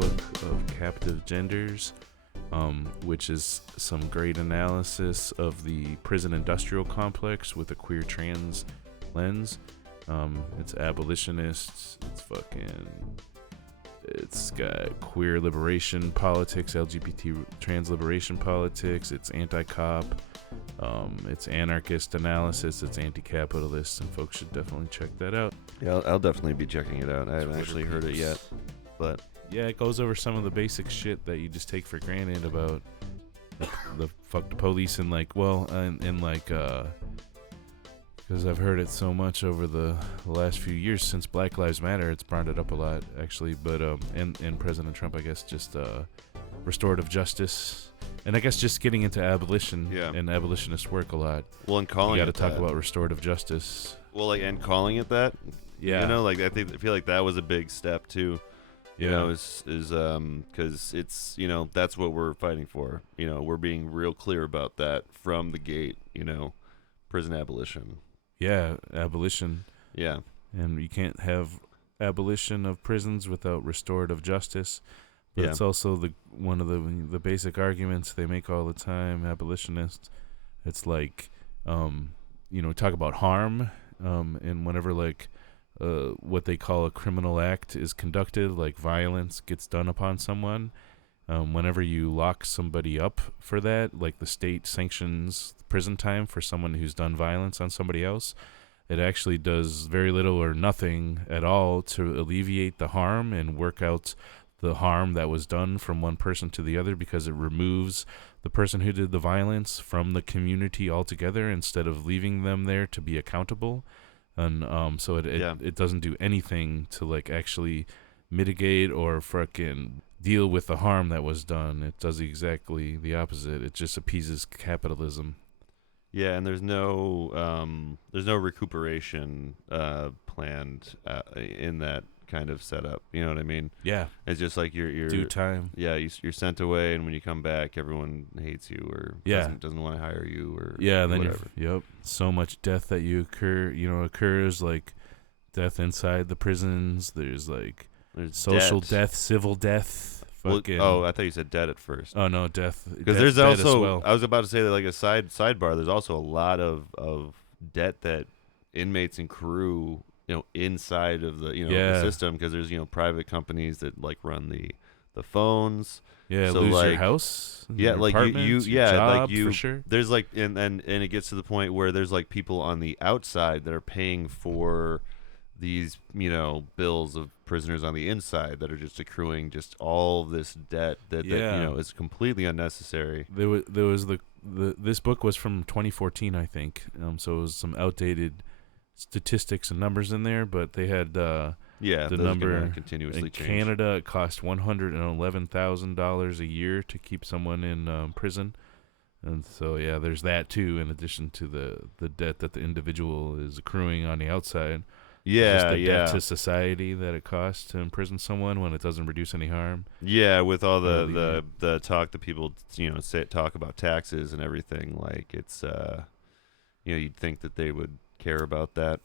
book of Captive Genders, which is some great analysis of the prison industrial complex with a queer trans lens. It's abolitionists. It's got queer liberation politics, LGBT trans liberation politics. It's anti-cop. It's anarchist analysis. It's anti-capitalist, and folks should definitely check that out. Yeah, I'll definitely be checking it out. I haven't actually heard it yet, but yeah, it goes over some of the basic shit that you just take for granted about the fuck the police and because I've heard it so much over the last few years since Black Lives Matter. It's brought it up a lot, actually. But and President Trump, I guess, just restorative justice, and I guess just getting into abolition and abolitionist work a lot. Well, and calling you it got to talk about restorative justice. Well, and calling it that. Yeah, I feel like that was a big step too. Yeah, is because it's that's what we're fighting for. We're being real clear about that from the gate. Prison abolition. Yeah, abolition. Yeah. And you can't have abolition of prisons without restorative justice. But it's also one of the basic arguments they make all the time, abolitionists. It's like, talk about harm, and whenever what they call a criminal act is conducted, like violence gets done upon someone, whenever you lock somebody up for that, like the state sanctions prison time for someone who's done violence on somebody else, it actually does very little or nothing at all to alleviate the harm and work out the harm that was done from one person to the other, because it removes the person who did the violence from the community altogether instead of leaving them there to be accountable. And so it doesn't do anything to actually mitigate or fucking deal with the harm that was done. It does exactly the opposite. It just appeases capitalism. Yeah, and there's no recuperation planned in that kind of setup. You know what I mean? Yeah. It's just like you're due time. Yeah, you're sent away, and when you come back, everyone hates you or doesn't want to hire you or then whatever. So much death that occurs, like death inside the prisons. There's social death, civil death. Well, I thought you said dead at first. Oh no, death. Because there's also, I was about to say that a sidebar. There's also a lot of debt that inmates and crew, inside of the the system, because there's private companies that run the phones. Yeah, so lose your house. Yeah, your job, for sure. There's and it gets to the point where there's people on the outside that are paying for these bills of prisoners on the inside that are just accruing just all this debt that is completely unnecessary. There was this book was from 2014, I think. So it was some outdated statistics and numbers in there, but they had the number continuously in change. Canada. It cost $111,000 a year to keep someone in prison. And so there's that too, in addition to the debt that the individual is accruing on the outside. Just the debt to society that it costs to imprison someone when it doesn't reduce any harm. Yeah, with all the talk that people talk about taxes and everything, it's you'd think that they would care about that,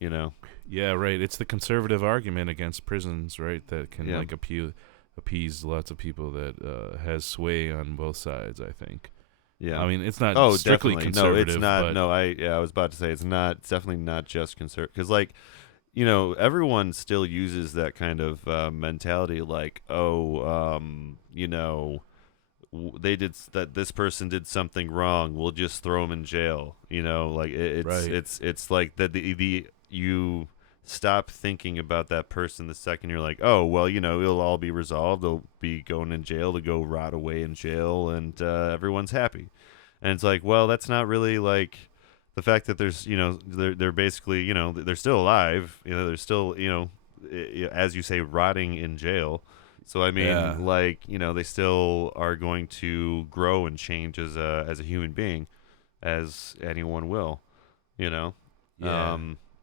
Yeah, right. It's the conservative argument against prisons, right? That can appease lots of people that has sway on both sides, I think. Yeah, I mean, it's not strictly definitely. conservative. No, it's not. But No, I was about to say it's definitely not just conservative, because everyone still uses that kind of mentality, they did that. This person did something wrong. We'll just throw them in jail. It's like that. You stop thinking about that person the second you're like, oh well, it'll all be resolved. They'll be going in jail to go rot away in jail, and everyone's happy. And it's like, well, that's not really the fact that there's they're basically they're still alive. They're still as you say, rotting in jail. So I mean, they still are going to grow and change as a human being, as anyone will.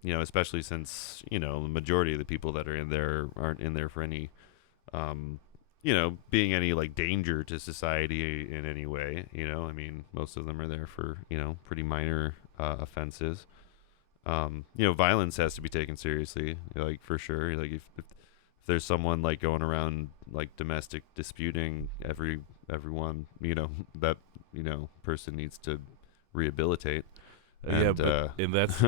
Especially since the majority of the people that are in there aren't in there for any being any danger to society in any way. I mean, most of them are there for pretty minor offenses. Violence has to be taken seriously, for sure. If if there's someone like going around like domestic disputing everyone, that person needs to rehabilitate. And, and that's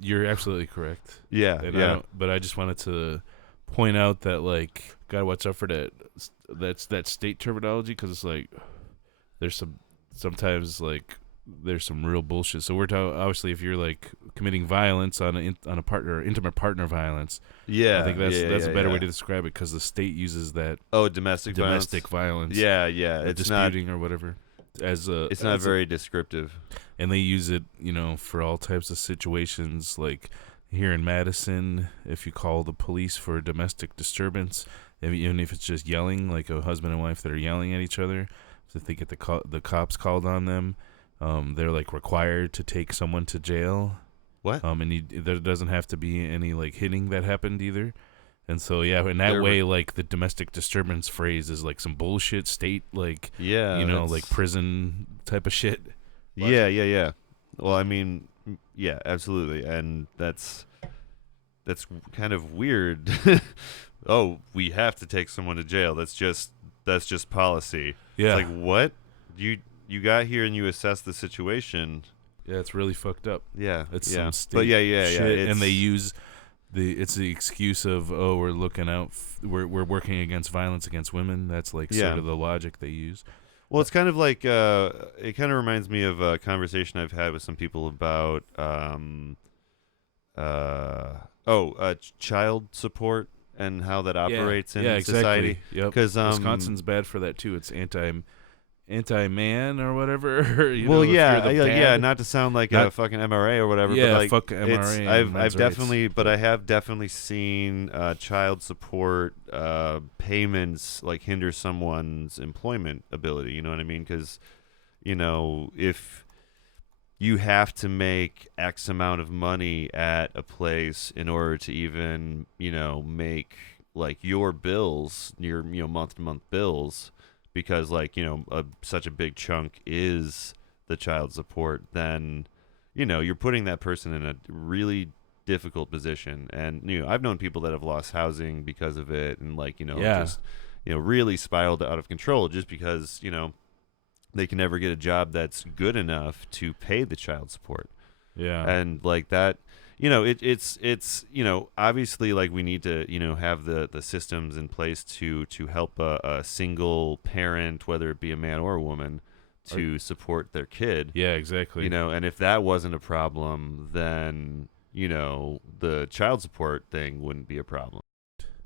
you're absolutely correct. Yeah, and but I just wanted to point out that like gotta watch out for that state terminology, because it's like there's sometimes like there's some real bullshit. So we're talking, obviously, if you're like committing violence on a partner, intimate partner violence. Yeah, I think that's a better way to describe it, because the state uses that. Oh, domestic violence. Yeah, it's disputing or whatever. It's not very descriptive. And they use it, for all types of situations. Like here in Madison, if you call the police for a domestic disturbance, even if it's just yelling, like a husband and wife that are yelling at each other, so if they get the cops called on them, they're like required to take someone to jail. What? And there doesn't have to be any like hitting that happened either. And so in that way, like the domestic disturbance phrase is like some bullshit state, like like prison type of shit. But, yeah. Well, I mean, yeah, absolutely, and that's kind of weird. Oh, we have to take someone to jail. That's just policy. Yeah. It's like, what? You got here and you assessed the situation. Yeah, it's really fucked up. Yeah, it's some state but shit, and they use it's the excuse of, oh, we're looking out, we're working against violence against women. That's like sort of the logic they use. Well, it's kind of like it kind of reminds me of a conversation I've had with some people about child support and how that operates in society. Yep. Because Wisconsin's bad for that too. It's anti-man or whatever. Not to sound like a fucking MRA or whatever. Yeah, but like, fuck MRA. I have definitely seen child support payments like hinder someone's employment ability. You know what I mean? Because if you have to make X amount of money at a place in order to even make like your bills, your month-to-month bills, because like such a big chunk is the child support, then you're putting that person in a really difficult position. And I've known people that have lost housing because of it, and like just really spiraled out of control just because they can never get a job that's good enough to pay the child support. Yeah. And like that, it's obviously like we need to have the systems in place to help a single parent, whether it be a man or a woman, to support their kid. Yeah, exactly. And if that wasn't a problem, then the child support thing wouldn't be a problem.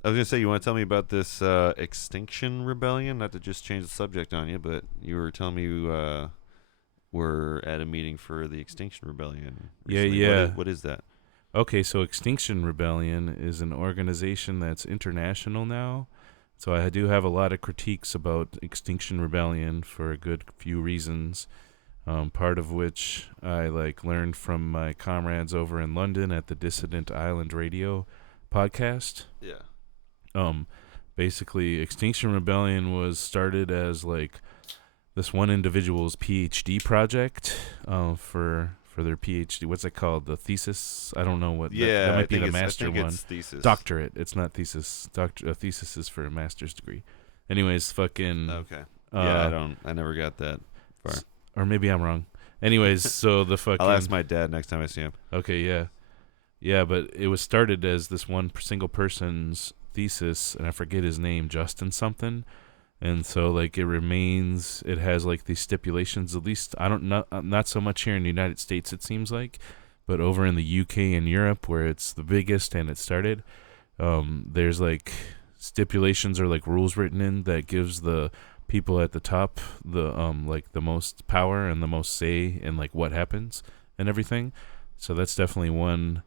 I was gonna say, you want to tell me about this Extinction Rebellion? Not to just change the subject on you, but you were telling me you were at a meeting for the Extinction Rebellion recently. Yeah. What is that? Okay, so Extinction Rebellion is an organization that's international now. So I do have a lot of critiques about Extinction Rebellion for a good few reasons. Part of which I learned from my comrades over in London at the Dissident Island Radio podcast. Yeah. Basically, Extinction Rebellion was started as this one individual's PhD project for their PhD. What's it called? The thesis? I don't know what. Yeah, that might be the I master think one. It's thesis. Doctorate. It's not thesis. A thesis is for a master's degree. Anyways, fucking. Okay. Yeah, I never got that far. Or maybe I'm wrong. Anyways, so the fucking. I'll ask my dad next time I see him. Okay, yeah. Yeah, but it was started as this one single person's thesis, and I forget his name, Justin something. And so it remains, it has these stipulations, at least not so much here in the United States, it seems like, but over in the UK and Europe, where it's the biggest and it started, there's stipulations or rules written in that gives the people at the top the most power and the most say in what happens and everything. So that's definitely one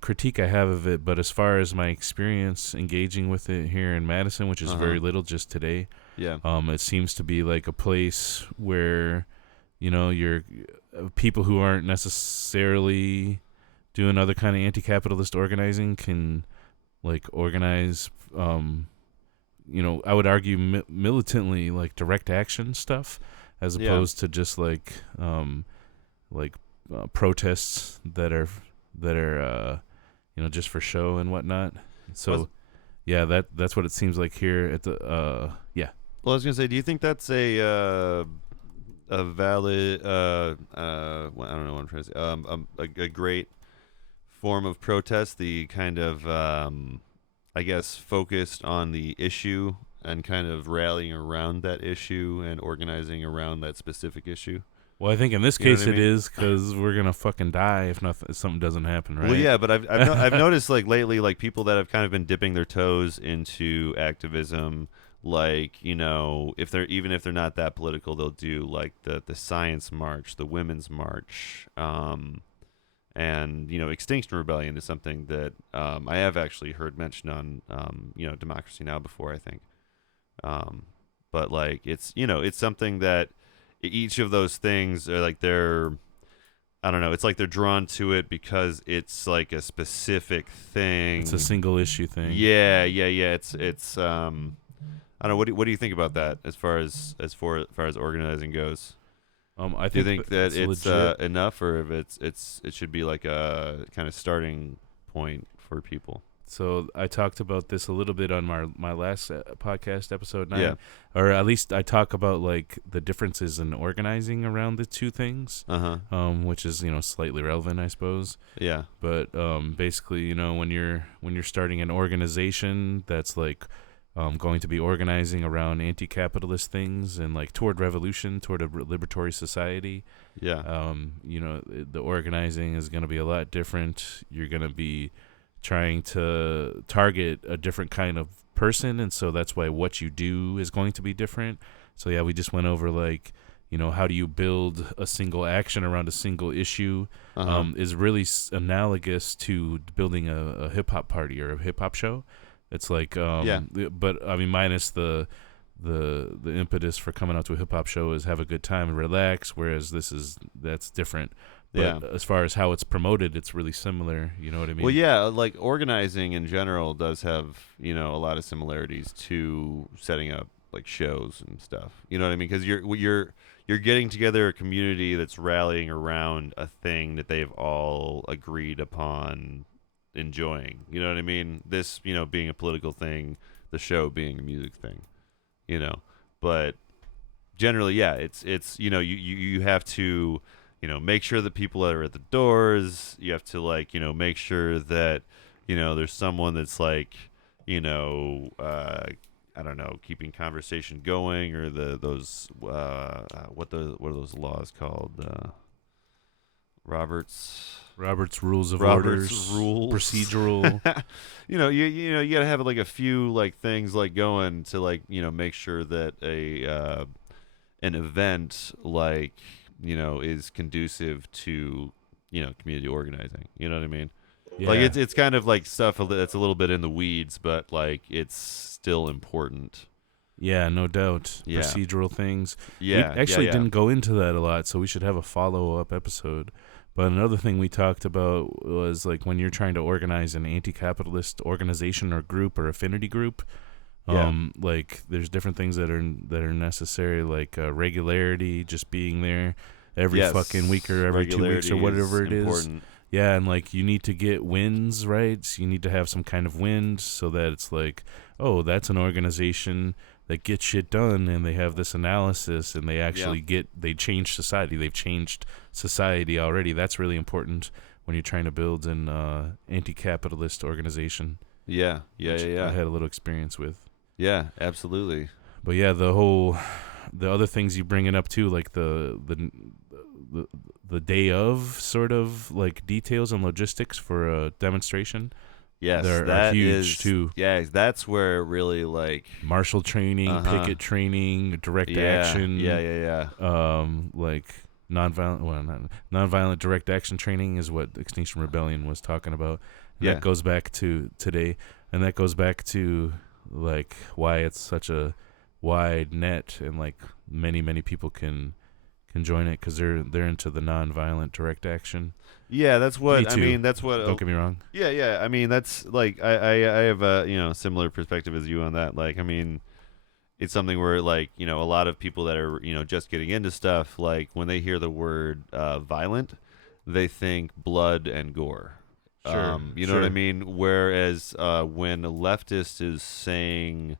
critique I have of it. But as far as my experience engaging with it here in Madison, which is very little, just today, it seems to be a place where you're people who aren't necessarily doing other kind of anti-capitalist organizing can organize I would argue militantly direct action stuff, as opposed to just protests that are just for show and whatnot. So Yeah, that's what it seems like here at the yeah. Well, I was gonna say, do you think that's a valid I don't know what I'm trying to say, a great form of protest, the kind of I guess focused on the issue and kind of rallying around that issue and organizing around that specific issue? Well, I think in this case it is, because we're gonna fucking die if something doesn't happen, right? Well, yeah, but I've noticed like lately, like people that have kind of been dipping their toes into activism, like, if they're not that political, they'll do like the science march, the women's march, and Extinction Rebellion is something that I have actually heard mentioned on Democracy Now! Before, I think, but like it's something that each of those things are like I don't know. It's like they're drawn to it because it's like a specific thing. It's a single issue thing. Yeah. It's I don't know. What do you think about that as far as organizing goes? I think do you think that it's enough, or if it should be like a kind of starting point for people? So I talked about this a little bit on my last podcast, episode 9. Yeah. Or at least I talk about like the differences in organizing around the two things, which is slightly relevant, I suppose. Yeah. But basically, when you're starting an organization that's like going to be organizing around anti-capitalist things and like toward revolution, toward a liberatory society. Yeah. The organizing is going to be a lot different. You're going to be trying to target a different kind of person, and so that's why what you do is going to be different. So yeah, we just went over like how do you build a single action around a single issue, is really analogous to building a hip-hop party or a hip-hop show. It's like but I mean, minus the impetus for coming out to a hip-hop show is have a good time and relax, whereas that's different. But as far as how it's promoted, it's really similar. You know what I mean? Well, yeah, like organizing in general does have, a lot of similarities to setting up like shows and stuff. You know what I mean? Because you're getting together a community that's rallying around a thing that they've all agreed upon enjoying. You know what I mean? This, being a political thing, the show being a music thing. But generally, yeah, it's you have to make sure that people are at the doors. You have to like, make sure that, there's someone that's like, I don't know, keeping conversation going, or those what are those laws called? Robert's rules of Robert's orders, rules, procedural. you gotta have like a few like things like going to like make sure that an event like is conducive to community organizing. You know what I mean? Yeah. Like it's kind of like stuff that's a little bit in the weeds, but like it's still important. Yeah, no doubt. Yeah. Procedural things. Yeah, we actually yeah. didn't go into that a lot, so we should have a follow-up episode. But another thing we talked about was like when you're trying to organize an anti-capitalist organization or group or affinity group, like there's different things that are necessary, like regularity, just being there every fucking week or every 2 weeks or whatever it is. Yeah, and like you need to get wins, right? So you need to have some kind of wins so that it's like, oh, that's an organization that gets shit done, and they have this analysis, and they actually they change society. They've changed society already. That's really important when you're trying to build an anti-capitalist organization. Yeah. I had a little experience with. Yeah, absolutely. But yeah, the other things you bring it up too, like the day of sort of like details and logistics for a demonstration. Yes, they're huge too. Yeah, that's where really like martial training, picket training, direct action. Yeah. Like nonviolent direct action training is what Extinction Rebellion was talking about. And that goes back to today, and that goes back to like why it's such a wide net, and like many people can join it because they're into the nonviolent direct action. Yeah, that's what I mean. That's what. Don't get me wrong. Yeah. I mean, that's like I have a similar perspective as you on that. Like, I mean, it's something where like a lot of people that are just getting into stuff, like when they hear the word violent, they think blood and gore, You know what I mean? Whereas when a leftist is saying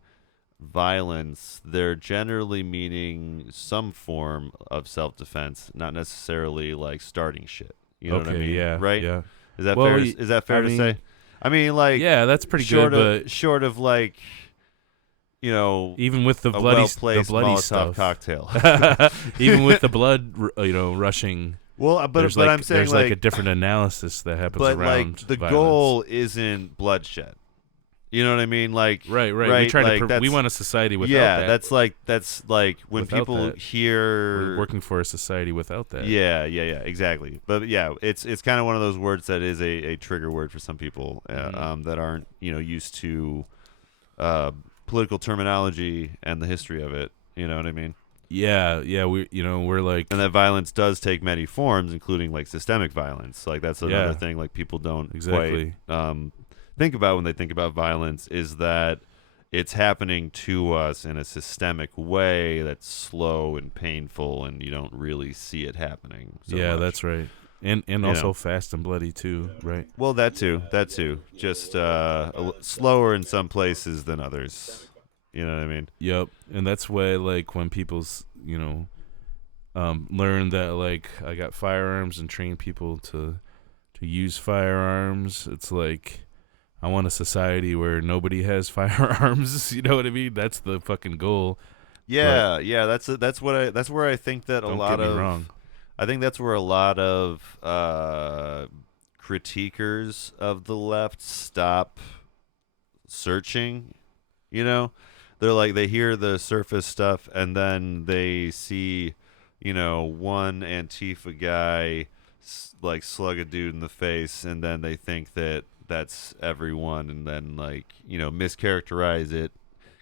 violence, they're generally meaning some form of self-defense, not necessarily like starting shit. You know what I mean? Yeah. Right? Yeah. Is that fair? Is that fair to say? I mean, like, yeah, that's pretty good. But short of like, you know, even with the bloody Molotov stuff, cocktail, even with the blood, rushing. Well, but like, I'm saying there's like a different analysis that happens around. But like the violence. goal isn't bloodshed. You know what I mean? Like right. We try to we want a society without that. That's like when without people that, hear we're working for a society without that. Yeah, exactly. But yeah, it's kind of one of those words that is a trigger word for some people that aren't used to political terminology and the history of it. You know what I mean? Yeah, we're like, and that violence does take many forms, including like systemic violence. Like that's another thing like people don't quite think about when they think about violence, is that it's happening to us in a systemic way that's slow and painful, and you don't really see it happening. Yeah, much. That's right. And also fast and bloody too, right? Well, that too. Just slower in some places than others. You know what I mean? Yep. And that's why, like, when people, learn that, like, I got firearms and train people to use firearms, it's like, I want a society where nobody has firearms. You know what I mean? That's the fucking goal. Yeah, that's where I think that don't get me wrong. I think that's where a lot of critiquers of the left stop searching. You know, they're like, they hear the surface stuff and then they see, one Antifa guy like slug a dude in the face, and then they think that that's everyone, and then like mischaracterize it.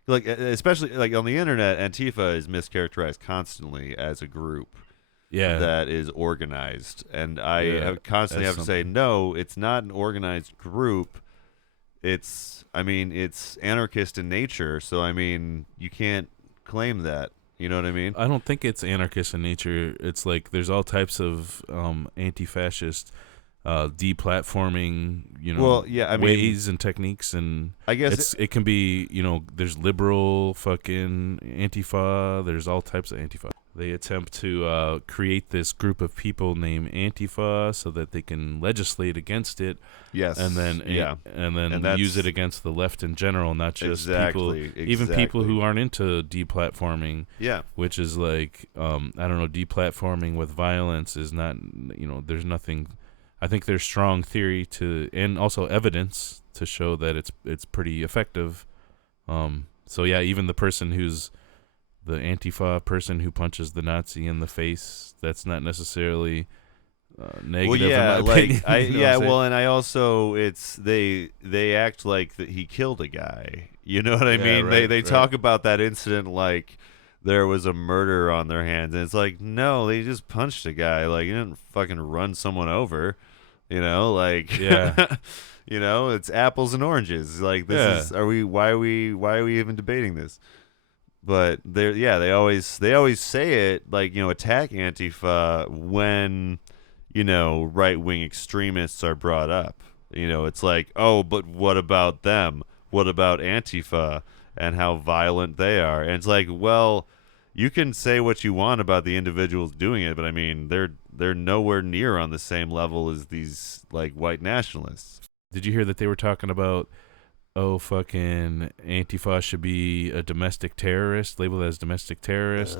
Like especially like on the internet, Antifa is mischaracterized constantly as a group. Yeah, that is organized, and I constantly have to say, no, it's not an organized group. It's anarchist in nature, so you can't claim that. You know what I mean? I don't think it's anarchist in nature. It's like there's all types of anti-fascist deplatforming, ways and techniques, and I guess it can be, there's liberal fucking Antifa. There's all types of Antifa. They attempt to create this group of people named Antifa so that they can legislate against it. Yes, and then use it against the left in general, not just people, even people who aren't into deplatforming. Yeah, which is like, I don't know, deplatforming with violence is not, there's nothing. I think there's strong theory and also evidence to show that it's pretty effective. So yeah, even the person who's the Antifa person who punches the Nazi in the face, that's not necessarily negative. Well, yeah, like and I also they act like that he killed a guy. You know what I mean? Right, they talk about that incident like there was a murder on their hands, and it's like, no, they just punched a guy. Like, you didn't fucking run someone over. It's apples and oranges. Like, this is why are we even debating this? But they always say it, like, attack Antifa when right-wing extremists are brought up. It's like, oh, but what about them? What about Antifa and how violent they are? And it's like, well, you can say what you want about the individuals doing it, but they're nowhere near on the same level as these like white nationalists. Did you hear that they were talking about, fucking Antifa should be a domestic terrorist, labeled as domestic terrorist?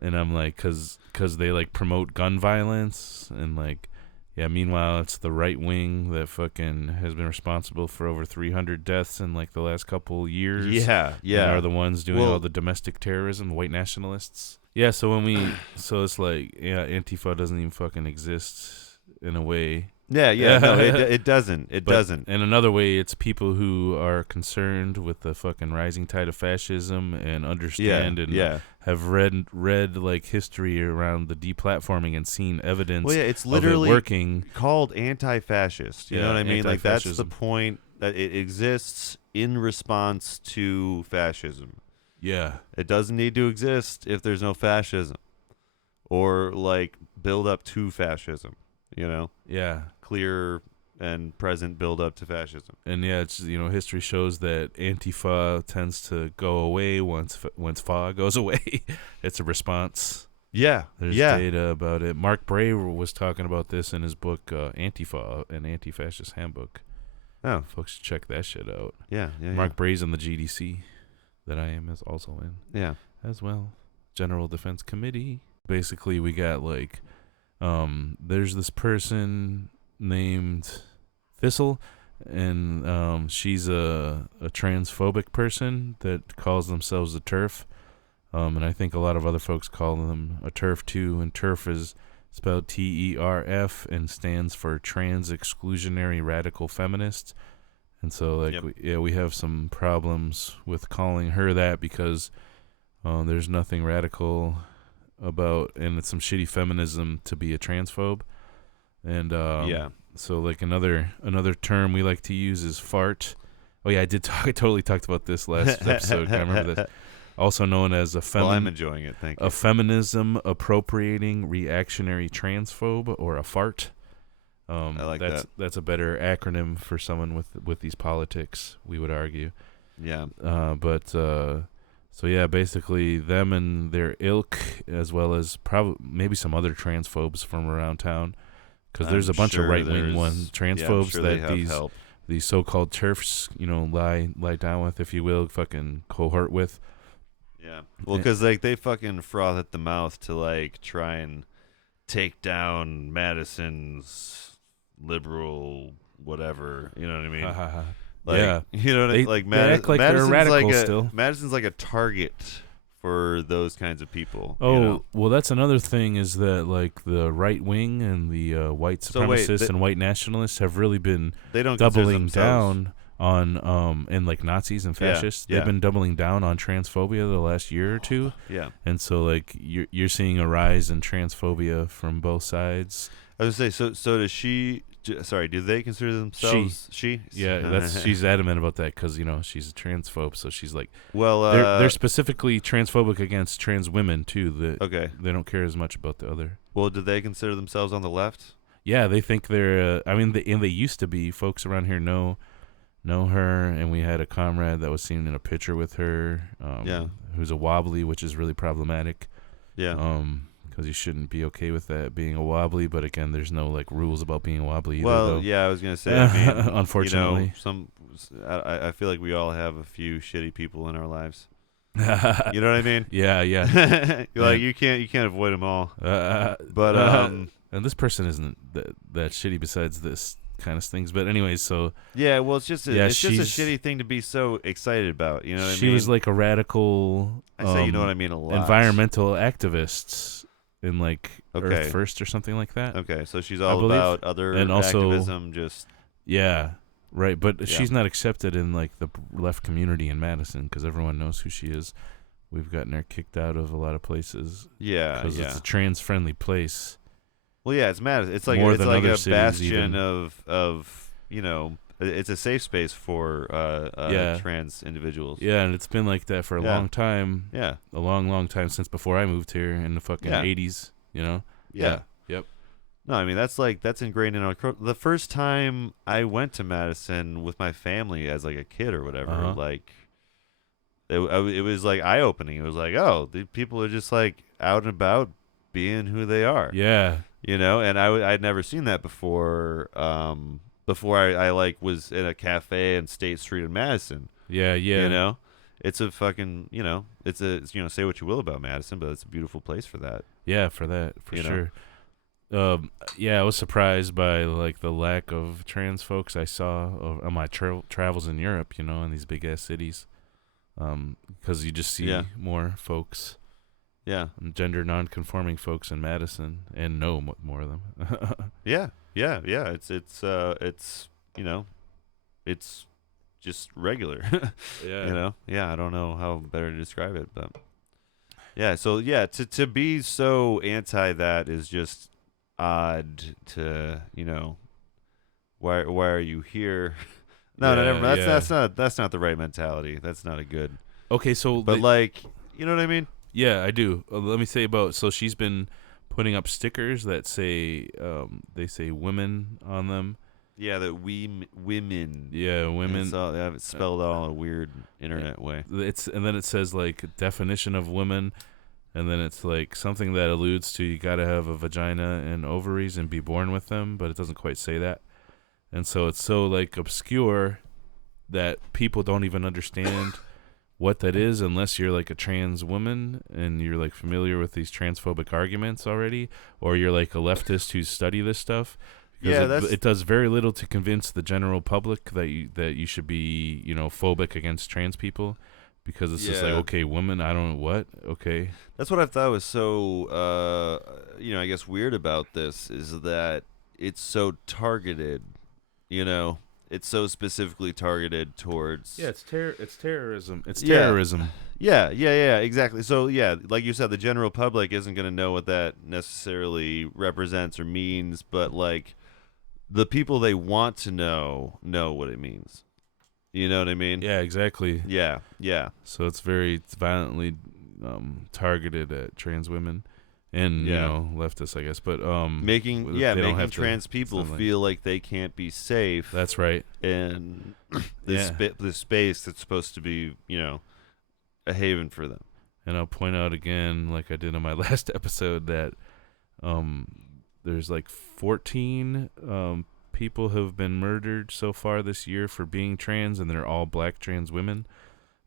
And I'm like, cause they like promote gun violence, and like, yeah, meanwhile it's the right wing that fucking has been responsible for over 300 deaths in like the last couple years. Yeah. And are the ones doing all the domestic terrorism, the white nationalists. Yeah, so it's like, Antifa doesn't even fucking exist in a way. Yeah, no, it doesn't. It doesn't. In another way, it's people who are concerned with the fucking rising tide of fascism and understand have read like history around the deplatforming and seen evidence. Well, yeah, it's literally of it working. Called anti-fascist. You know what I mean? Like, that's the point, that it exists in response to fascism. Yeah. It doesn't need to exist if there's no fascism, or like build up to fascism. Yeah. Clear and present build up to fascism. And yeah, it's history shows that Antifa tends to go away once FA goes away. It's a response. Yeah, there's data about it. Mark Bray was talking about this in his book Antifa, an Anti-Fascist Handbook. Oh, folks should check that shit out. Yeah. Mark Bray's in the GDC that I am is also in. Yeah, as well. General Defense Committee. Basically, we got like, there's this person named Thistle, and she's a transphobic person that calls themselves a TERF. And I think a lot of other folks call them a TERF too. And TERF is spelled TERF and stands for Trans Exclusionary Radical Feminist. And so, like, we have some problems with calling her that because there's nothing radical about, and it's some shitty feminism to be a transphobe. And so like another term we like to use is fart. Oh yeah, I totally talked about this last episode. I remember this. Also known as I'm enjoying it. Thank you. A feminism appropriating reactionary transphobe, or a fart. I like that. That's a better acronym for someone with these politics, we would argue. Yeah. So yeah, basically them and their ilk, as well as maybe some other transphobes from around town, because there's a bunch of right-wing transphobes that these so-called TERFs, lie down with, if you will, fucking cohort with. Yeah. Well, because like they fucking froth at the mouth to like try and take down Madison's liberal whatever. You know what I mean? Like, yeah. You know what I mean? Like Madison's like a target for those kinds of people. Oh, well, that's another thing is that like the right wing and the white supremacists and white nationalists have really been doubling down on and like Nazis and fascists. They've been doubling down on transphobia the last year or two. Yeah. And so like you're seeing a rise in transphobia from both sides. I was gonna say, so does she? Sorry, do they consider themselves she? Yeah, she's adamant about that because she's a transphobe, so she's like, well, they're specifically transphobic against trans women too. They don't care as much about the other. Well, do they consider themselves on the left? Yeah, they think they're. They used to be. Folks around here know her, and we had a comrade that was seen in a picture with her. Who's a wobbly, which is really problematic. Yeah. Because you shouldn't be okay with that being a wobbly, but again, there's no like rules about being a wobbly either. Well, I was gonna say, unfortunately, I feel like we all have a few shitty people in our lives. You know what I mean? Yeah. Like you can't avoid them all. And this person isn't that shitty besides this kind of things. But anyways, so well, it's just a shitty thing to be so excited about. You know what I mean? She was like a radical. I say you know what I mean a lot. Environmental activist. In like Earth First or something like that. Okay, so she's all about other and activism, just right. But she's not accepted in like the left community in Madison because everyone knows who she is. We've gotten her kicked out of a lot of places. Yeah, because it's a trans-friendly place. Well, it's Madison. It's like a bastion of it's a safe space for trans individuals. Yeah, and it's been like that for a long time. Yeah. A long time since before I moved here in the fucking 80s, Yeah. Yep. No, I mean, that's ingrained in our the first time I went to Madison with my family as like a kid or whatever, like it was like eye-opening. It was like, oh, the people are just like out and about being who they are. Yeah. And I'd never seen that before. Before I like was in a cafe in State Street in Madison. Yeah. It's a fucking, say what you will about Madison, but it's a beautiful place for that. Yeah, for sure. I was surprised by like the lack of trans folks I saw on my travels in Europe, in these big ass cities. Because you just see more folks. Yeah. Gender non-conforming folks in Madison, and know more of them. Yeah. It's just regular. I don't know how better to describe it, but to be so anti that is just odd. Why are you here? Never mind. That's not the right mentality. That's not a good. Okay, so but you know what I mean? Yeah, I do. Let me say so she's been putting up stickers that say they say women on them, Yeah, that women. Yeah, women. They have it spelled all in a weird internet way. And then it says like definition of women, and then it's like something that alludes to you got to have a vagina and ovaries and be born with them, but it doesn't quite say that. And so it's so like obscure that people don't even understand what that is unless you're like a trans woman and you're like familiar with these transphobic arguments already, or you're like a leftist who study this stuff. It does very little to convince the general public that you should be, phobic against trans people, because it's just like, okay, women, I don't know what, okay. That's what I thought was so, I guess weird about this is that it's so targeted, It's so specifically targeted towards... Yeah, it's terrorism. It's terrorism. Yeah, exactly. So, like you said, the general public isn't going to know what that necessarily represents or means, but, like, the people they want to know what it means. You know what I mean? Yeah, exactly. Yeah. So it's very violently targeted at trans women and, leftists, I guess. But making trans people feel like they can't be safe. That's right. In this space that's supposed to be, a haven for them. And I'll point out again, like I did on my last episode, that there's like 14 people have been murdered so far this year for being trans, and they're all black trans women.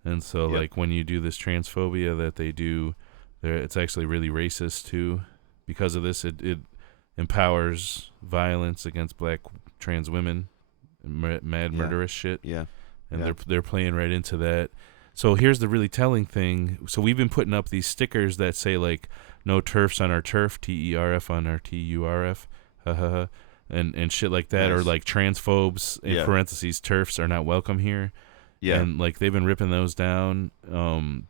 And so like when you do this transphobia that they do, it's actually really racist too. Because of this, it empowers violence against black trans women, mad murderous shit. Yeah. And they're playing right into that. So here's the really telling thing. So we've been putting up these stickers that say like no TERFs on our TERF, TERF on our TURF, and shit like that, or like transphobes in parentheses TERFs are not welcome here. Yeah. And like they've been ripping those down.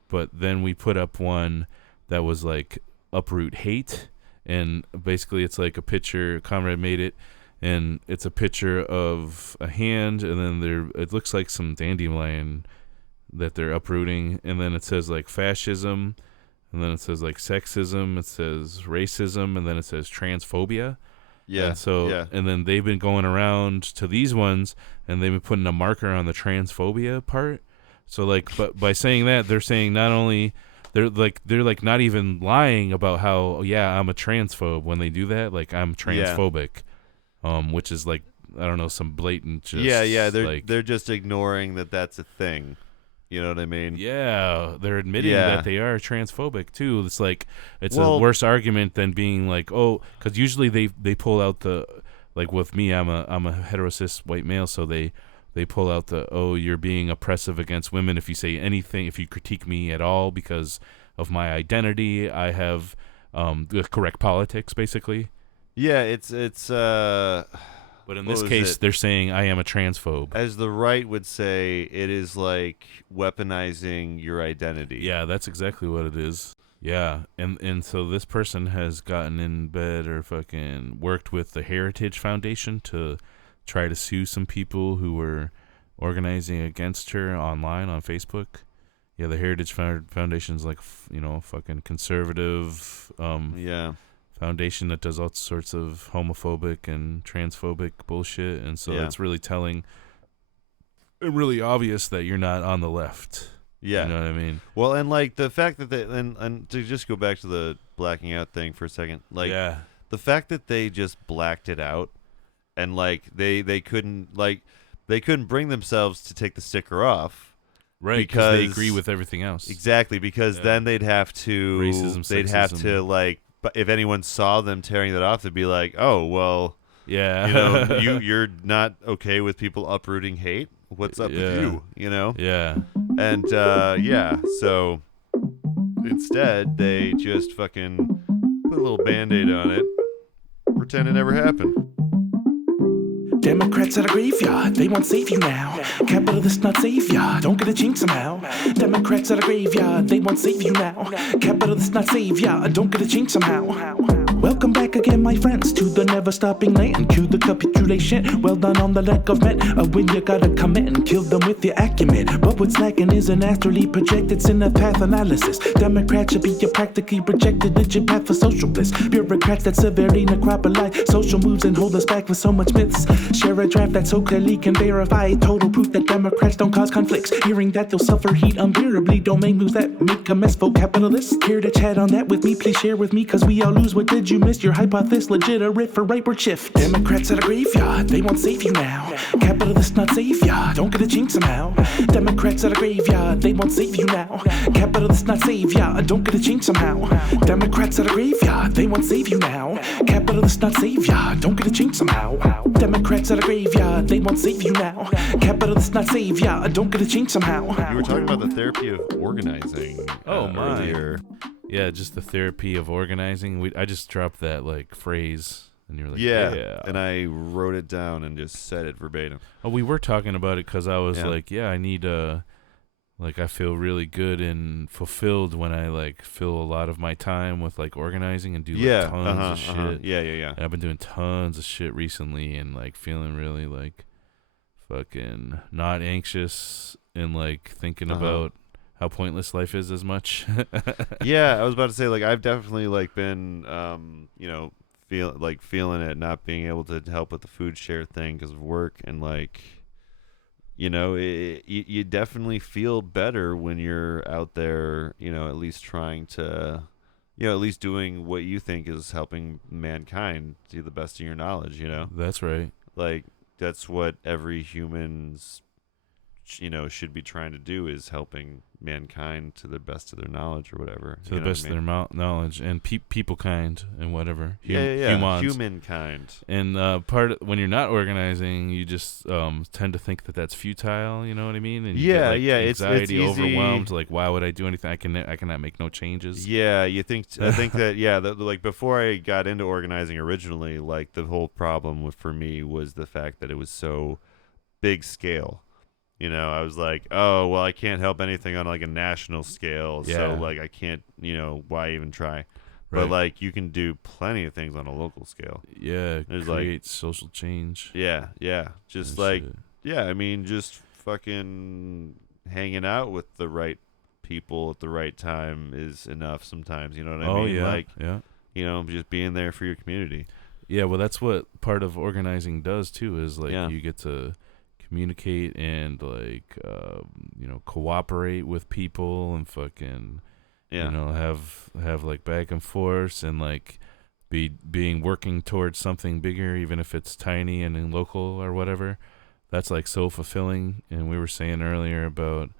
But then we put up one that was like uproot hate, and basically it's like a picture. Comrade made it, and it's a picture of a hand, and then it looks like some dandelion that they're uprooting, and then it says like fascism, and then it says like sexism, it says racism, and then it says transphobia. Yeah. And so and then they've been going around to these ones, and they've been putting a marker on the transphobia part. So like, but by saying that, they're saying not only they're like not even lying about how I'm a transphobe when they do that. Like I'm transphobic, which is like, I don't know, some blatant just they're just ignoring that that's a thing. You know what I mean? Yeah, they're admitting that they are transphobic too. It's like a worse argument than being like, because usually they pull out the, like with me, I'm a heterosis white male, so they pull out the, you're being oppressive against women if you say anything, if you critique me at all because of my identity. I have the correct politics, basically. Yeah, it's But in this case, they're saying I am a transphobe. As the right would say, it is like weaponizing your identity. Yeah, that's exactly what it is. Yeah, and so this person has gotten in bed or fucking worked with the Heritage Foundation to try to sue some people who were organizing against her online on Facebook. Yeah, the Heritage Foundation's like, fucking conservative. Foundation that does all sorts of homophobic and transphobic bullshit, and so it's really telling and really obvious that you're not on the left. Yeah, you know what I mean? Well, and like the fact that they and to just go back to the blacking out thing for a second, like the fact that they just blacked it out, and like they couldn't bring themselves to take the sticker off, right? Because they agree with everything else. Exactly, because then they'd have to racism, they'd sexism. have to like. But if anyone saw them tearing that off, they'd be like, "Oh, well, you're not okay with people uprooting hate. What's up with you?" Yeah. And so instead they just fucking put a little Band-Aid on it, pretend it never happened. Democrats at a graveyard, they won't save you now. Capitalists not save ya, don't get a jinx somehow. Democrats at a graveyard, they won't save you now. Capitalists not save ya, don't get a jinx somehow. Welcome back again, my friends, to the never-stopping land. Cue the capitulation. Well done on the lack of men. When you gotta come in and kill them with your acumen. But what's lacking is an astrally projected cinepath analysis. Democrats should be a practically rejected legit path for social bliss. Bureaucrats that severely necropolize social moves and hold us back with so much myths. Share a draft that so clearly can verify total proof that Democrats don't cause conflicts. Hearing that they'll suffer heat unbearably. Don't make moves that make a mess for capitalists. Here to chat on that with me, please share with me, cause we all lose. What did you miss? Your hypothesis legit, a riff for rightward shift. Democrats at a graveyard, they won't save you now. Capitalists not save ya, don't get a jinx somehow. Democrats at a graveyard, they won't save you now. Capitalists not save ya, don't get a jinx somehow. Democrats at a graveyard, they won't save you now. Capitalists not save ya, don't get a jinx somehow. Democrats at a graveyard, they won't save you now. Capitalists not save ya, don't get a jinx somehow. You were talking about the therapy of organizing earlier. Yeah, just the therapy of organizing. I just dropped that like phrase, and you're like, yeah. And I wrote it down and just said it verbatim. Oh, we were talking about it because I was like, I need like I feel really good and fulfilled when I like fill a lot of my time with like organizing and do like tons of shit. Yeah. And I've been doing tons of shit recently and like feeling really like fucking not anxious and like thinking about how pointless life is as much. Yeah, I was about to say, like, I've definitely like been feeling it, not being able to help with the food share thing because of work, and like, you definitely feel better when you're out there, at least trying to, at least doing what you think is helping mankind to the best of your knowledge. That's right. Like, that's what every human's should be trying to do, is helping mankind to the best of their knowledge or whatever. To the best of their knowledge and people kind and whatever. Humankind. And when you're not organizing, you just tend to think that that's futile. You know what I mean? And you get, like, anxiety, it's overwhelmed. Like, why would I do anything? I cannot make no changes. Yeah, I think that like before I got into organizing originally, like the whole problem for me was the fact that it was so big scale. I was like, oh, well, I can't help anything on like a national scale, so like I can't, why even try? Right. But like you can do plenty of things on a local scale. Yeah, create social change. Yeah, just like shit. I mean, just fucking hanging out with the right people at the right time is enough sometimes. You know what I mean? Like, just being there for your community. Yeah, well, that's what part of organizing does too. Is like you get to communicate and like cooperate with people and fucking have like back and forth and like working towards something bigger, even if it's tiny and local or whatever. That's like so fulfilling. And we were saying earlier about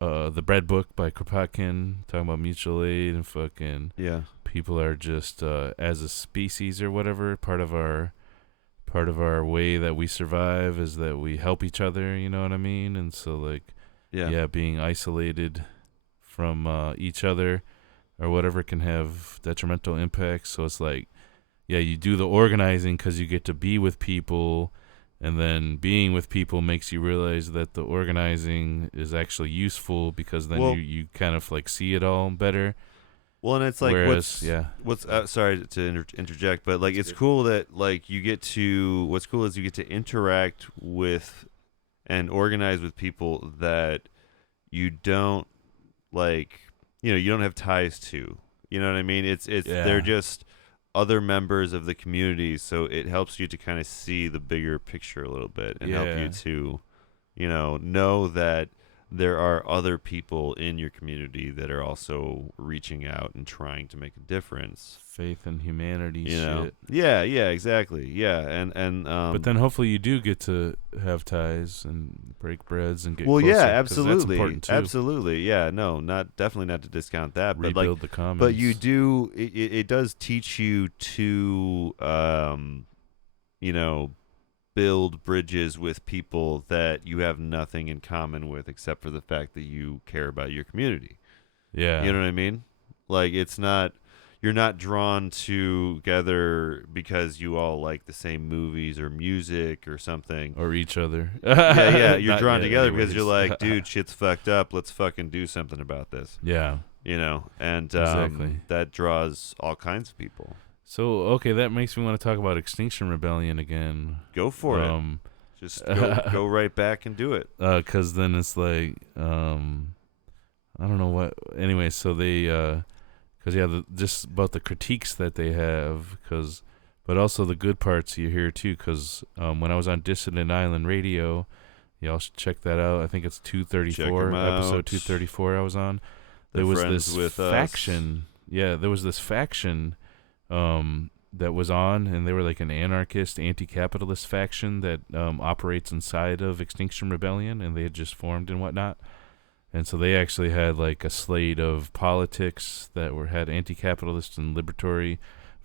the Bread Book by Kropotkin, talking about mutual aid and fucking people are just as a species or whatever, part of our way that we survive is that we help each other, you know what I mean? And so like being isolated from each other or whatever can have detrimental impacts. So it's like you do the organizing because you get to be with people, and then being with people makes you realize that the organizing is actually useful because then you kind of like see it all better. Well, and it's like, sorry to interject, but like, it's cool that like what's cool is you get to interact with and organize with people that you don't like, you don't have ties to, you know what I mean? They're just other members of the community. So it helps you to kind of see the bigger picture a little bit and help you to, know that there are other people in your community that are also reaching out and trying to make a difference. Faith in humanity shit. Yeah, exactly. Yeah, and but then hopefully you do get to have ties and break breads and get closer. Well, absolutely. That's important too. Absolutely. Yeah, no, definitely not to discount that, rebuild but like the commons. But you do it does teach you to build bridges with people that you have nothing in common with except for the fact that you care about your community. Yeah. You know what I mean? Like, you're not drawn together because you all like the same movies or music or something. Or each other. You're drawn together because you're like, dude, shit's fucked up. Let's fucking do something about this. Yeah. And exactly. that draws all kinds of people. So okay, that makes me want to talk about Extinction Rebellion again. Go for it. Just go right back and do it. 'Cause then it's like I don't know what. Anyway, so they 'cause just about the critiques that they have, but also the good parts you hear too. 'Cause when I was on Dissident Island Radio, y'all should check that out. I think it's 234, episode 234. I was on. There was this faction. Yeah, there was this faction that was on, and they were like an anarchist, anti-capitalist faction that operates inside of Extinction Rebellion, and they had just formed and whatnot. And so they actually had like a slate of politics that had anti-capitalist and liberatory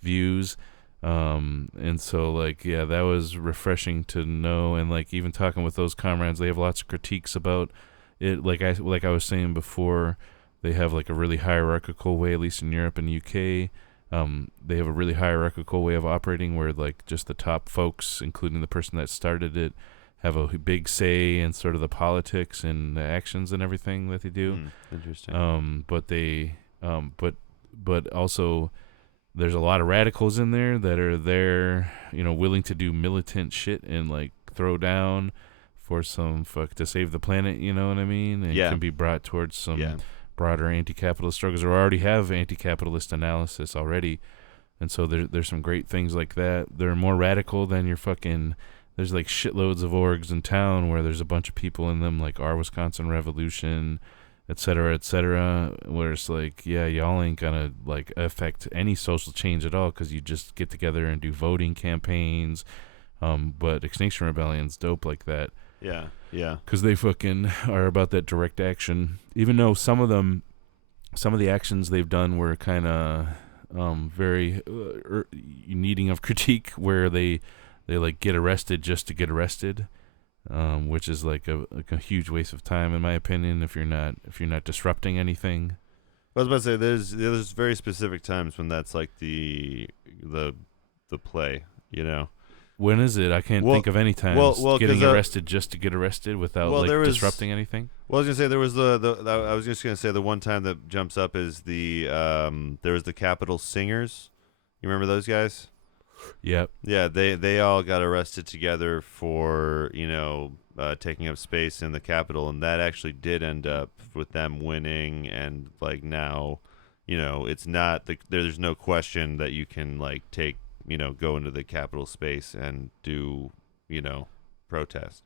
views. And so like, yeah, that was refreshing to know. And like even talking with those comrades, they have lots of critiques about it. Like I was saying before, they have like a really hierarchical way, at least in Europe and UK. They have a really hierarchical way of operating where like just the top folks, including the person that started it, have a big say in sort of the politics and the actions and everything that they do. Interesting. But also there's a lot of radicals in there that are there, willing to do militant shit and like throw down for some to save the planet, you know what I mean? And can be brought towards some broader anti-capitalist struggles, or already have anti-capitalist analysis already. And so there's some great things like that. They're more radical than your fucking... There's like shitloads of orgs in town where there's a bunch of people in them, like our Wisconsin Revolution, et cetera, where it's like, yeah, y'all ain't gonna like affect any social change at all because you just get together and do voting campaigns. But Extinction Rebellion's dope like that. Yeah. Because they fucking are about that direct action. Even though some of the actions they've done were kind of very needing of critique, where they like get arrested just to get arrested, which is like a huge waste of time in my opinion. If you're not disrupting anything. I was about to say there's very specific times when that's like the play, When is it? I can't think of any time getting arrested just to get arrested without disrupting anything. Well, I was gonna say there was I was just gonna say the one time that jumps up is there was the Capitol Singers. You remember those guys? Yep. Yeah, they all got arrested together for taking up space in the Capitol, and that actually did end up with them winning. And like now, it's not there's no question that you can like go into the Capitol space and do protest.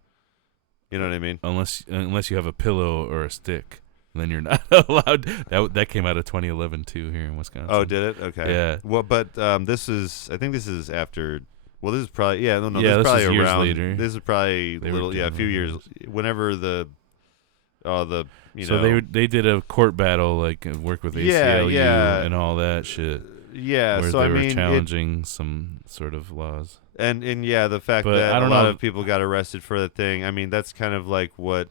You know what I mean? Unless you have a pillow or a stick. Then you're not allowed. That came out of 2011 too here in Wisconsin. Oh, did it? Okay. Yeah. Well, but I think this is after. Well, this is probably this is probably is around. Years later. This is probably a few years. Whenever So they did a court battle, like work with ACLU and all that shit. Yeah. Where so they were challenging some sort of laws. And the fact that a lot of people got arrested for that thing. I mean, that's kind of like what.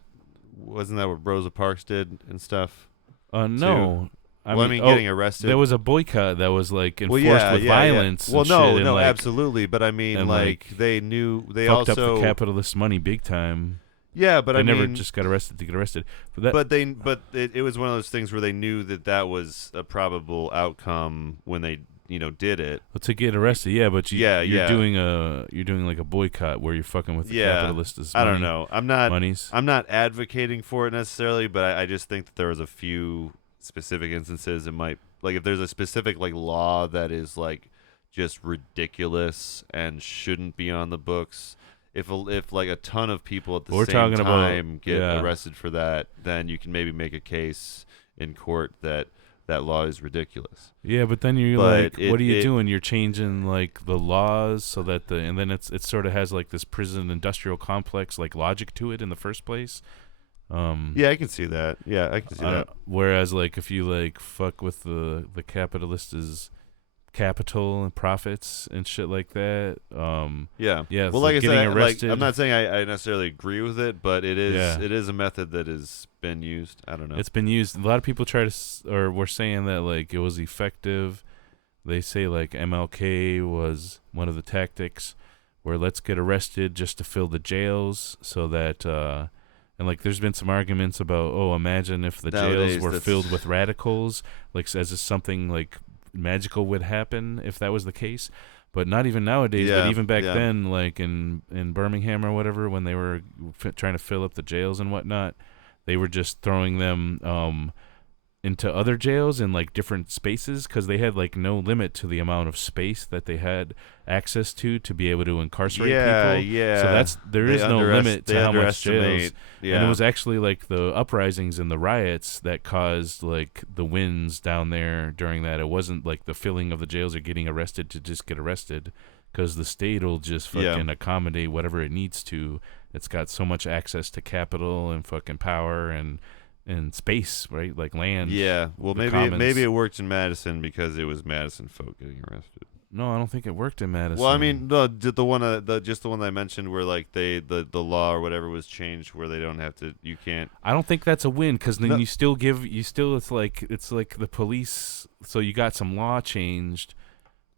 Wasn't that what Rosa Parks did and stuff? No. I mean, getting arrested. There was a boycott that was like enforced with violence. Well, and no, like, absolutely. But I mean, like they knew they fucked also up the capitalist money big time. Yeah, but they never just got arrested to get arrested. But it was one of those things where they knew that was a probable outcome when they did it. Well, to get arrested, yeah, but you're doing like a boycott where you're fucking with the capitalists' money. I don't know. I'm not advocating for it necessarily, but I just think that there was a few specific instances. It might like if there's a specific like law that is like just ridiculous and shouldn't be on the books. If like a ton of people at the same time get arrested for that, then you can maybe make a case in court that law is ridiculous. Yeah, but then what are you doing? You're changing like the laws so that and then it sort of has like this prison industrial complex like logic to it in the first place. Yeah, I can see that. Yeah, I can see that. Whereas like if you like fuck with the capitalists' capital and profits and shit like that. Yeah. Well, like I said, like, I'm not saying I necessarily agree with it, but it is a method that has been used. I don't know. It's been used. A lot of people were saying that like it was effective. They say like MLK was one of the tactics where let's get arrested just to fill the jails so that and like there's been some arguments about imagine if the jails were filled with radicals, like as something like magical would happen if that was the case. But not even nowadays, but even back then, like in Birmingham or whatever, when they were trying to fill up the jails and whatnot, they were just throwing them into other jails in like different spaces because they had like no limit to the amount of space that they had access to be able to incarcerate people. Yeah, so there is no limit to how much jails. And it was actually like the uprisings and the riots that caused like the wins down there during that. It wasn't like the filling of the jails or getting arrested to just get arrested, because the state will just fucking accommodate whatever it needs to. It's got so much access to capital and fucking power and space, right? Like land. Yeah. Well, maybe it worked in Madison because it was Madison folk getting arrested. No, I don't think it worked in Madison. Well, I mean, the one that I mentioned where like the law or whatever was changed where they don't have to. You can't. I don't think that's a win, because then you still it's like the police. So you got some law changed,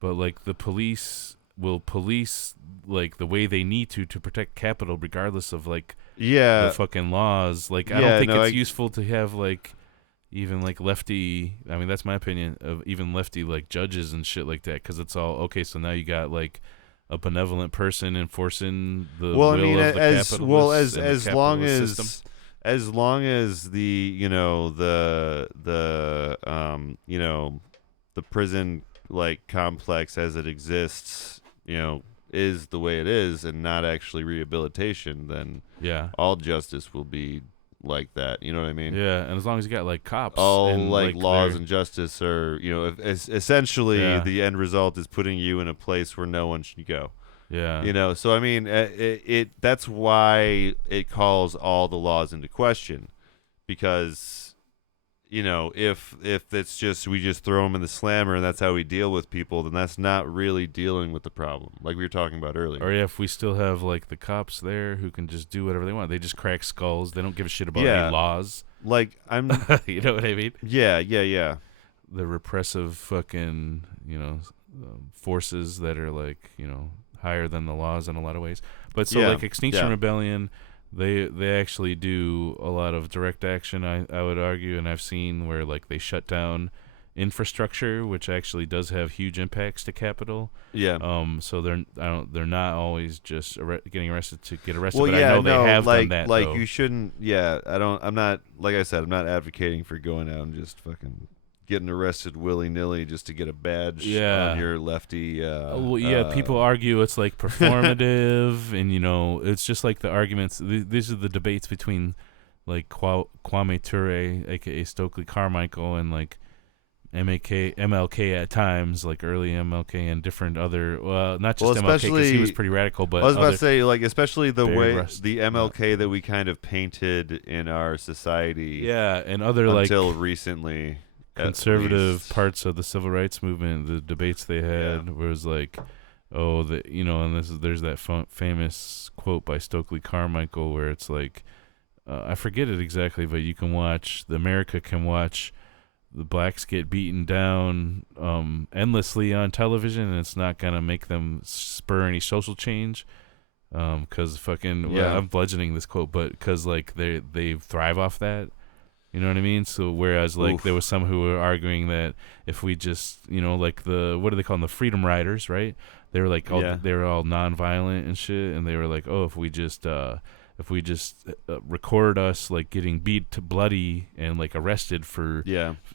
but like the police will police like the way they need to protect capital, regardless of like the fucking laws. Like I don't think it's useful to have like even like lefty. I mean, that's my opinion of even lefty like judges and shit like that, because it's all okay. So now you got like a benevolent person enforcing the will of the capitalists. Well, as long as the the prison like complex as it exists, is the way it is and not actually rehabilitation, then all justice will be like that. You know what I mean? Yeah, and as long as you got like cops, all and, like laws and justice are, essentially the end result is putting you in a place where no one should go. Yeah. So I mean, that's why it calls all the laws into question, because if it's just we just throw them in the slammer and that's how we deal with people, then that's not really dealing with the problem, like we were talking about earlier. Or if we still have like the cops there who can just do whatever they want, they just crack skulls. They don't give a shit about any laws. Like I'm, you know what I mean? Yeah. The repressive fucking forces that are like higher than the laws in a lot of ways. But so like Extinction Rebellion. They actually do a lot of direct action, I would argue, and I've seen where like they shut down infrastructure, which actually does have huge impacts to capital. Yeah. So they're not always just getting arrested to get arrested. Well, but I know they have done that. Like though. You shouldn't. Yeah. I'm not. Like I said, I'm not advocating for going out and just fucking getting arrested willy-nilly just to get a badge on your lefty. People argue it's like performative, and it's just like the arguments. These are the debates between like Kwame Ture, aka Stokely Carmichael, and like MLK at times, like early MLK and different other. Not just MLK, because he was pretty radical, but I was about to say, like, especially the way the MLK that we kind of painted in our society. Yeah, and other until recently. Conservative parts of the civil rights movement, the debates they had was like, and there's that famous quote by Stokely Carmichael where it's like, I forget it exactly, but you can watch, America can watch the blacks get beaten down endlessly on television, and it's not gonna make them spur any social change, because I'm bludgeoning this quote, but because like they thrive off that. You know what I mean? So whereas like there was some who were arguing that if we just like what do they call them, the Freedom Riders, right? They were like they were all nonviolent and shit, and they were like, if we just record us like getting beat to bloody and like arrested for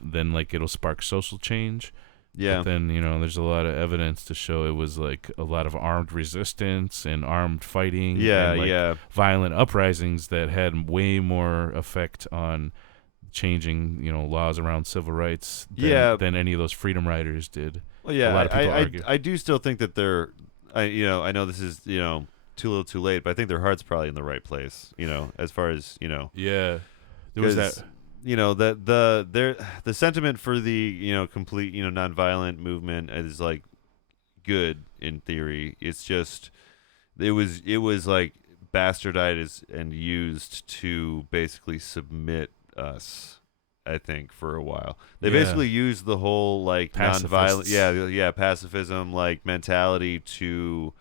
then like it'll spark social change. But then there's a lot of evidence to show it was like a lot of armed resistance and armed fighting and violent uprisings that had way more effect on changing laws around civil rights than any of those Freedom Riders did. Well, a lot of people argue. I do still think that they're I know this is too little too late, but I think their heart's probably in the right place, as far as there was that the sentiment for the complete nonviolent movement is like good in theory. It's just it was like bastardized and used to basically submit us, I think, for a while. They basically used the whole like nonviolent pacifism like mentality to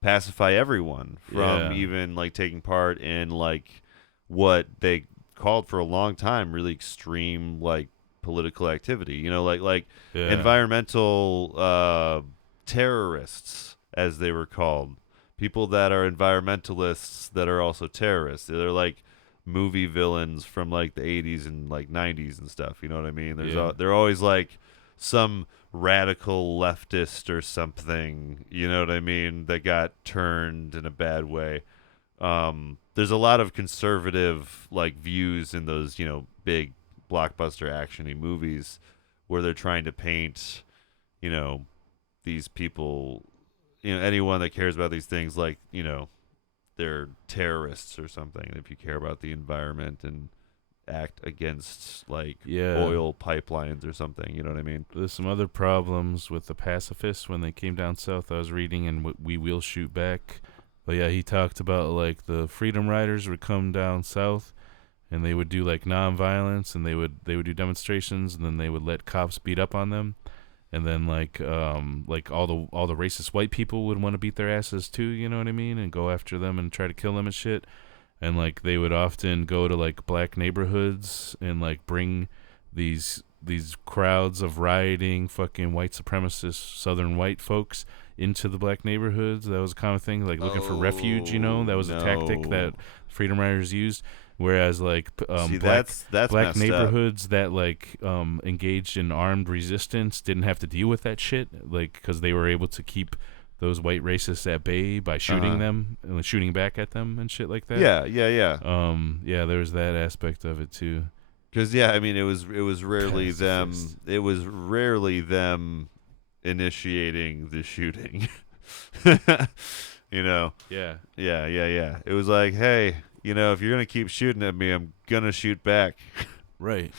pacify everyone from even like taking part in like what they called for a long time really extreme like political activity. You know, like environmental terrorists, as they were called. People that are environmentalists that are also terrorists. They're like movie villains from like the 80s and like 90s and stuff. You know what I mean? They're always like some radical leftist or something. You know what I mean? That got turned in a bad way. There's a lot of conservative like views in those, you know, big blockbuster action-y movies where they're trying to paint, you know, these people, you know, anyone that cares about these things like, you know, they're terrorists or something if you care about the environment and act against like oil pipelines or something. You know what I mean? There's some other problems with the pacifists when they came down south. I was reading and We Will Shoot Back. But yeah, he talked about like the Freedom Riders would come down south and they would do like nonviolence and they would do demonstrations and then they would let cops beat up on them. And then like all the racist white people would want to beat their asses too, you know what I mean, and go after them and try to kill them and shit. And like they would often go to like black neighborhoods and like bring these crowds of rioting fucking white supremacist southern white folks into the black neighborhoods. That was a common thing, like looking for refuge, you know. That was a tactic that Freedom Riders used. Whereas like that's black neighborhoods that like engaged in armed resistance didn't have to deal with that shit, like because they were able to keep those white racists at bay by shooting them and shooting back at them and shit like that. Yeah. There was that aspect of it too. Because I mean, it was rarely them. It was rarely them initiating the shooting. You know. Yeah. It was like, hey, you know, if you're gonna keep shooting at me, I'm gonna shoot back. Right.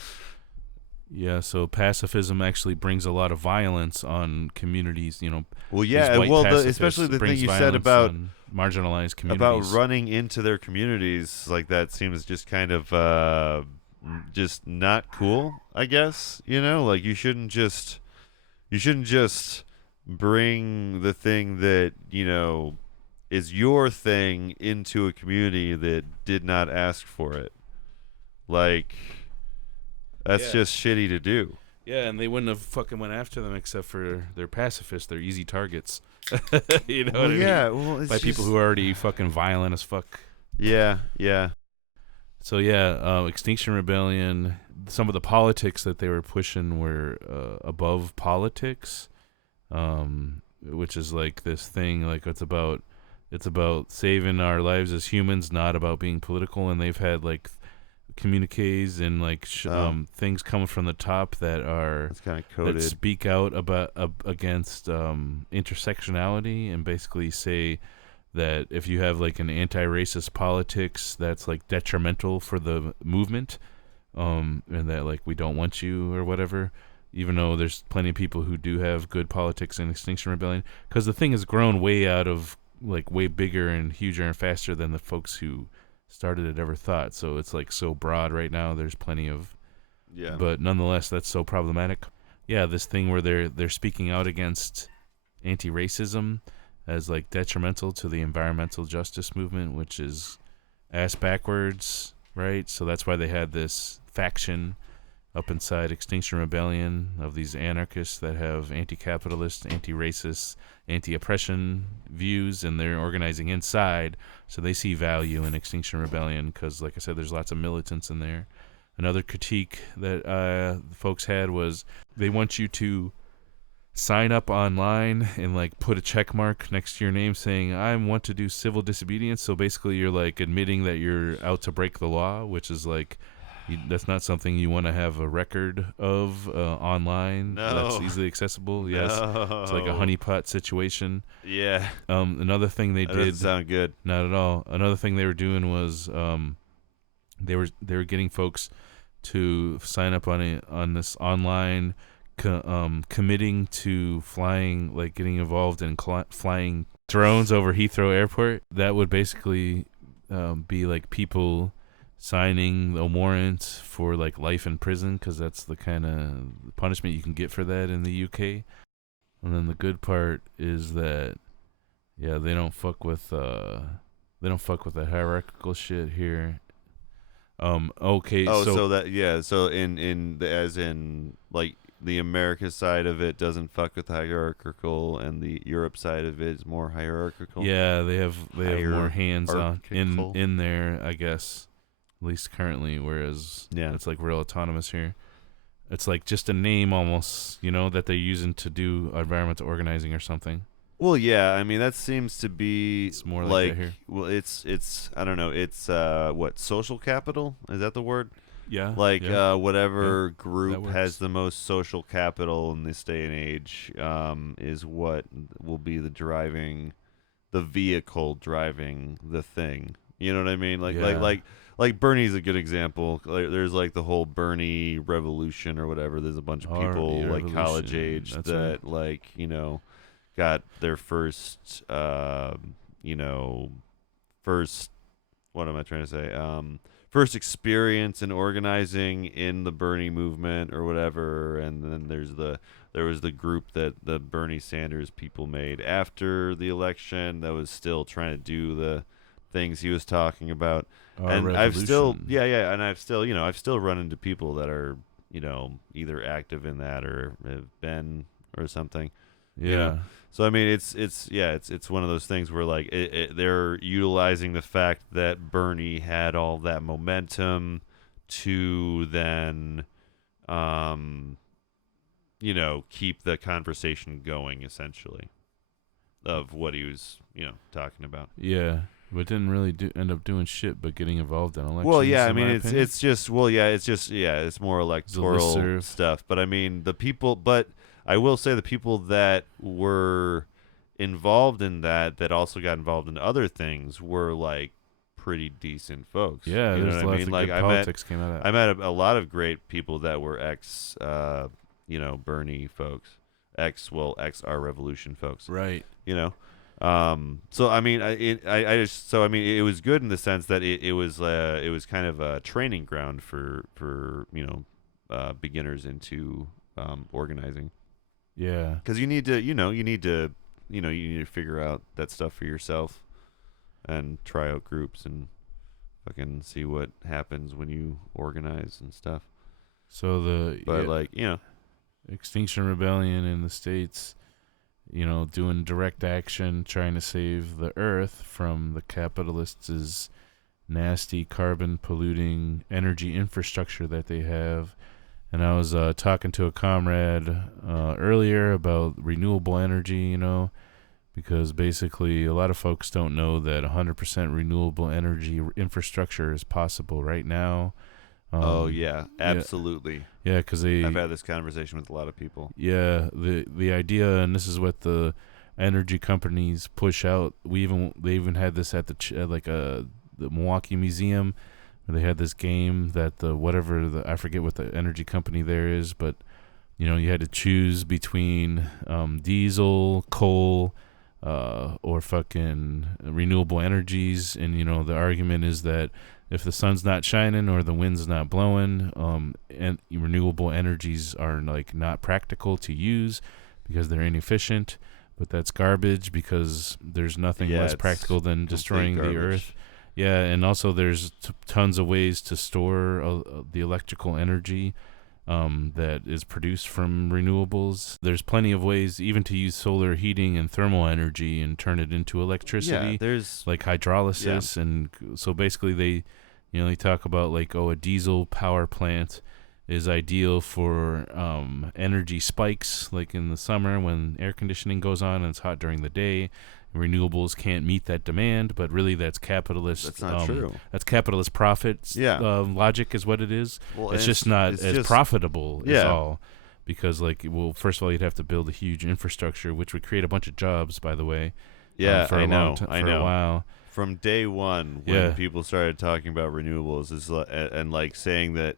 Yeah, so pacifism actually brings a lot of violence on communities, you know. Well, yeah, especially the thing you said about marginalized communities. About running into their communities, like that seems just kind of just not cool, I guess. You know, like you shouldn't just bring the thing that, you know, is your thing into a community that did not ask for it. Like, that's just shitty to do. Yeah, and they wouldn't have fucking went after them except for they're pacifists. They're easy targets. You know what I mean? Yeah, well, it's by people who are already fucking violent as fuck. Yeah. So Extinction Rebellion, some of the politics that they were pushing were above politics, which is like this thing, like it's about saving our lives as humans, not about being political. And they've had like communiques and like things coming from the top that are kind of coded, that speak out about against intersectionality and basically say that if you have like an anti-racist politics that's like detrimental for the movement, and that like we don't want you or whatever, even though there's plenty of people who do have good politics in Extinction Rebellion, because the thing has grown way out of like way bigger and huger and faster than the folks who started it ever thought. So it's like so broad right now. There's plenty of but nonetheless that's so problematic. Yeah, this thing where they're speaking out against anti-racism as like detrimental to the environmental justice movement, which is ass backwards, right? So that's why they had this faction up inside Extinction Rebellion of these anarchists that have anti-capitalist, anti-racist, anti-oppression views, and they're organizing inside, so they see value in Extinction Rebellion because, like I said, there's lots of militants in there. Another critique that folks had was they want you to sign up online and like put a check mark next to your name saying I want to do civil disobedience. So basically you're like admitting that you're out to break the law, which is like that's not something you want to have a record of online. No. That's easily accessible. Yes. It's like a honeypot situation. Yeah. Another thing they that did doesn't sound good. Not at all. Another thing they were doing was they were getting folks to sign up on this online committing to flying, like getting involved in flying drones over Heathrow Airport. That would basically be like people signing a warrant for like life in prison, because that's the kind of punishment you can get for that in the UK. And then the good part is that they don't fuck with the hierarchical shit here. Okay. So in the, as in like the America side of it doesn't fuck with hierarchical, and the Europe side of it is more hierarchical. Yeah, they have more hands on in there, I guess, at least currently. Whereas it's like real autonomous here. It's like just a name almost, that they're using to do environmental organizing or something. Well, yeah, I mean that seems to be it's more like that here. Well, it's I don't know, it's what, social capital? Is that the word? Yeah. Like whatever group has the most social capital in this day and age is what will be the vehicle driving the thing. You know what I mean? Like Bernie's a good example. There's like the whole Bernie revolution or whatever. There's a bunch of people like college age that like, got their first first experience in organizing in the Bernie movement or whatever. And then there was the group that the Bernie Sanders people made after the election that was still trying to do the things he was talking about. And I've still run into people that are, either active in that or have been or something. Yeah. So I mean, it's one of those things where like they're utilizing the fact that Bernie had all that momentum to then, keep the conversation going, essentially, of what he was, talking about. Yeah. But didn't really end up doing shit but getting involved in elections. Well, yeah, I mean, it's more electoral stuff. But I mean, I will say the people that were involved in that also got involved in other things were like pretty decent folks. Yeah, you know there's what lots of good politics came out of that. I met a lot of great people that were ex Bernie folks, ex our revolution folks, right? So I mean, it was good in the sense that it was kind of a training ground for beginners into organizing. Yeah, because you need to figure out that stuff for yourself and try out groups and fucking see what happens when you organize and stuff. So Extinction Rebellion in the States, doing direct action, trying to save the earth from the capitalists' nasty carbon polluting energy infrastructure that they have. And I was talking to a comrade earlier about renewable energy, because basically a lot of folks don't know that 100% renewable energy infrastructure is possible right now. Absolutely. Yeah, because I've had this conversation with a lot of people. Yeah, the idea, and this is what the energy companies push out. They even had this at the Milwaukee Museum, where they had this game that I forget what the energy company there is, but you had to choose between diesel, coal, or fucking renewable energies, and the argument is that if the sun's not shining or the wind's not blowing, and renewable energies are like not practical to use because they're inefficient. But that's garbage because there's nothing less practical than destroying the earth. Yeah, and also there's tons of ways to store the electrical energy that is produced from renewables. There's plenty of ways even to use solar heating and thermal energy and turn it into electricity. Yeah, there's like hydrolysis, and so basically they talk about like, a diesel power plant is ideal for energy spikes, like in the summer when air conditioning goes on and it's hot during the day. Renewables can't meet that demand, but really that's capitalist. That's not true. That's capitalist profits. Logic is what it is. Well, it's just not as profitable is all. Because first of all, you'd have to build a huge infrastructure, which would create a bunch of jobs, by the way. For a while. From day one, when people started talking about renewables, and saying that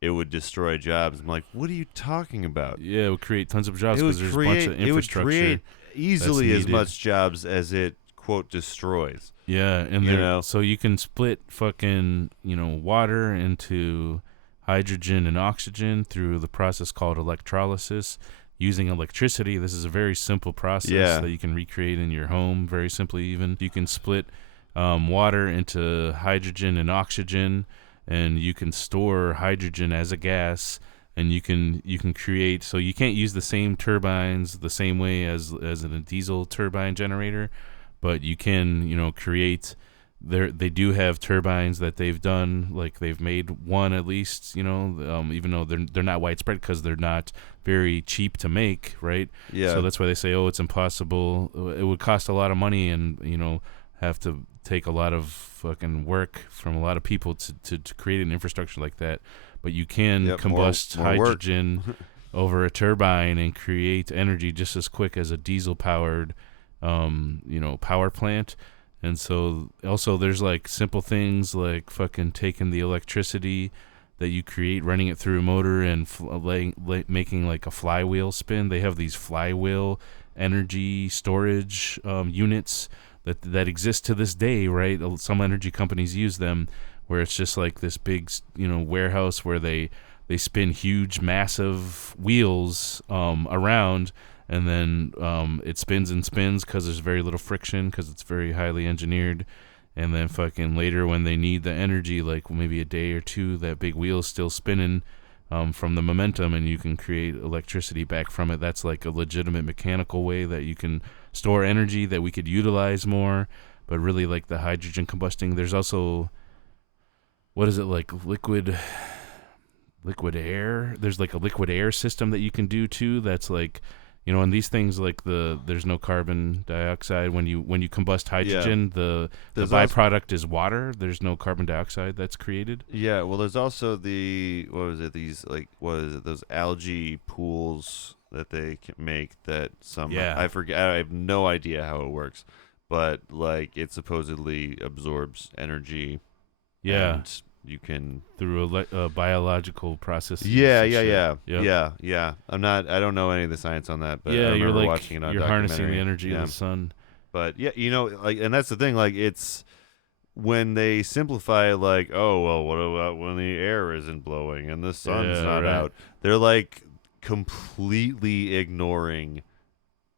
it would destroy jobs, I'm like, what are you talking about? Yeah, it would create tons of jobs because there's a bunch of infrastructure. It would create easily as much jobs as it, quote, destroys. Yeah, and so you can split fucking, water into hydrogen and oxygen through the process called electrolysis. Using electricity, this is a very simple process that you can recreate in your home very simply. Even you can split water into hydrogen and oxygen, and you can store hydrogen as a gas, and you can create. So you can't use the same turbines the same way as in a diesel turbine generator, but you can create. They do have turbines that they've done, like they've made one at least, even though they're not widespread because they're not very cheap to make, right? Yeah. So that's why they say, oh, it's impossible. It would cost a lot of money, and have to take a lot of fucking work from a lot of people to create an infrastructure like that. But you can combust more hydrogen over a turbine and create energy just as quick as a diesel powered, power plant. And so also there's like simple things like fucking taking the electricity that you create, running it through a motor and making like a flywheel spin. They have these flywheel energy storage units that exist to this day, right? Some energy companies use them, where it's just like this big, warehouse where they spin huge, massive wheels around. And then it spins and spins because there's very little friction because it's very highly engineered. And then fucking later when they need the energy, like maybe a day or two, that big wheel's still spinning from the momentum, and you can create electricity back from it. That's like a legitimate mechanical way that you can store energy that we could utilize more. But really, like the hydrogen combusting, there's also, what is it, like liquid air? There's like a liquid air system that you can do too. That's like, and these things like there's no carbon dioxide when you combust hydrogen. The byproduct is water. There's no carbon dioxide that's created. Yeah, well, there's also those algae pools that they can make that I forget. I have no idea how it works, but like it supposedly absorbs energy. Yeah. And you can through a biological process. Yeah. I don't know any of the science on that, but I remember watching it on you're documentary. harnessing the energy of the sun. But yeah, like, and that's the thing. Like, it's when they simplify it, like, oh well, what about when the air isn't blowing and the sun's not out? They're like completely ignoring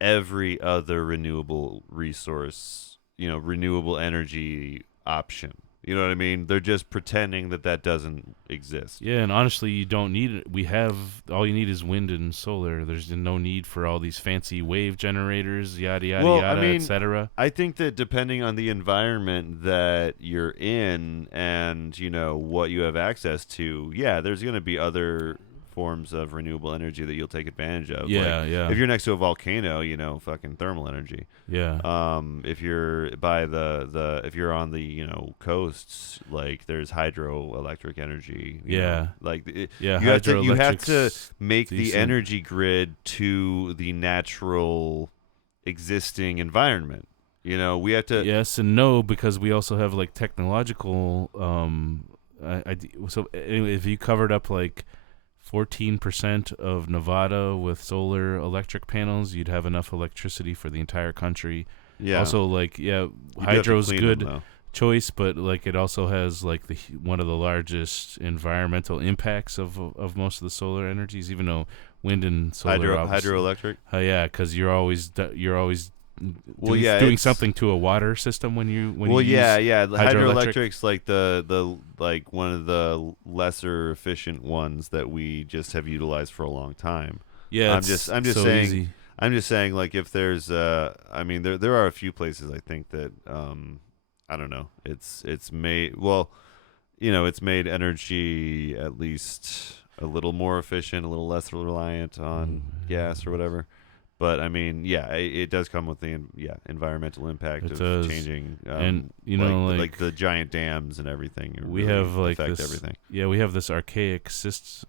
every other renewable resource, renewable energy option. You know what I mean? They're just pretending that doesn't exist. Yeah, and honestly, you don't need it. All you need is wind and solar. There's no need for all these fancy wave generators, yada, yada, yada, etc. I think that depending on the environment that you're in and, what you have access to, there's going to be other forms of renewable energy that you'll take advantage of. Yeah. If you're next to a volcano, fucking thermal energy. Yeah. If you're by if you're on the coasts, like there's hydroelectric energy. You have to make the energy grid to the natural existing environment. We have to. Yes and no, because we also have like technological. So anyway, if you covered up like 14% of Nevada with solar electric panels, you'd have enough electricity for the entire country. Yeah. Also, like, hydro's good choice, but like it also has like one of the largest environmental impacts of most of the solar energies, even though wind and solar hydroelectric. Because you're always doing something to a water system when you use the hydroelectric's like the like one of the lesser efficient ones that we just have utilized for a long time. I'm just saying easy. I'm just saying, like, if there's there are a few places I think that I don't know, it's made it's made energy at least a little more efficient, a little less reliant on gas or whatever. But it does come with the environmental impact of changing, and like the giant dams and everything. We really have like affect this, everything. Yeah, we have this archaic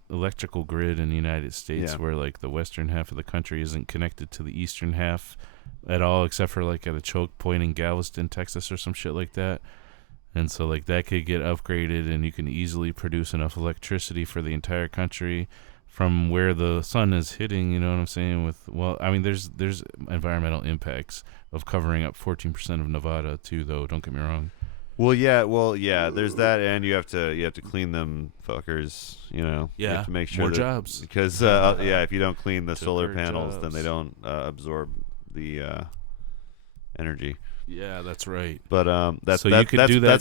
electrical grid in the United States where like the western half of the country isn't connected to the eastern half at all, except for like at a choke point in Galveston, Texas, or some shit like that. And so like that could get upgraded, and you can easily produce enough electricity for the entire country from where the sun is hitting, you know what I'm saying? There's environmental impacts of covering up 14% of Nevada too, though. Don't get me wrong. Well, yeah. There's that, and you have to clean them fuckers. You have to make sure more jobs. Because if you don't clean the solar panels, then they don't absorb the energy. Yeah, that's right. But that's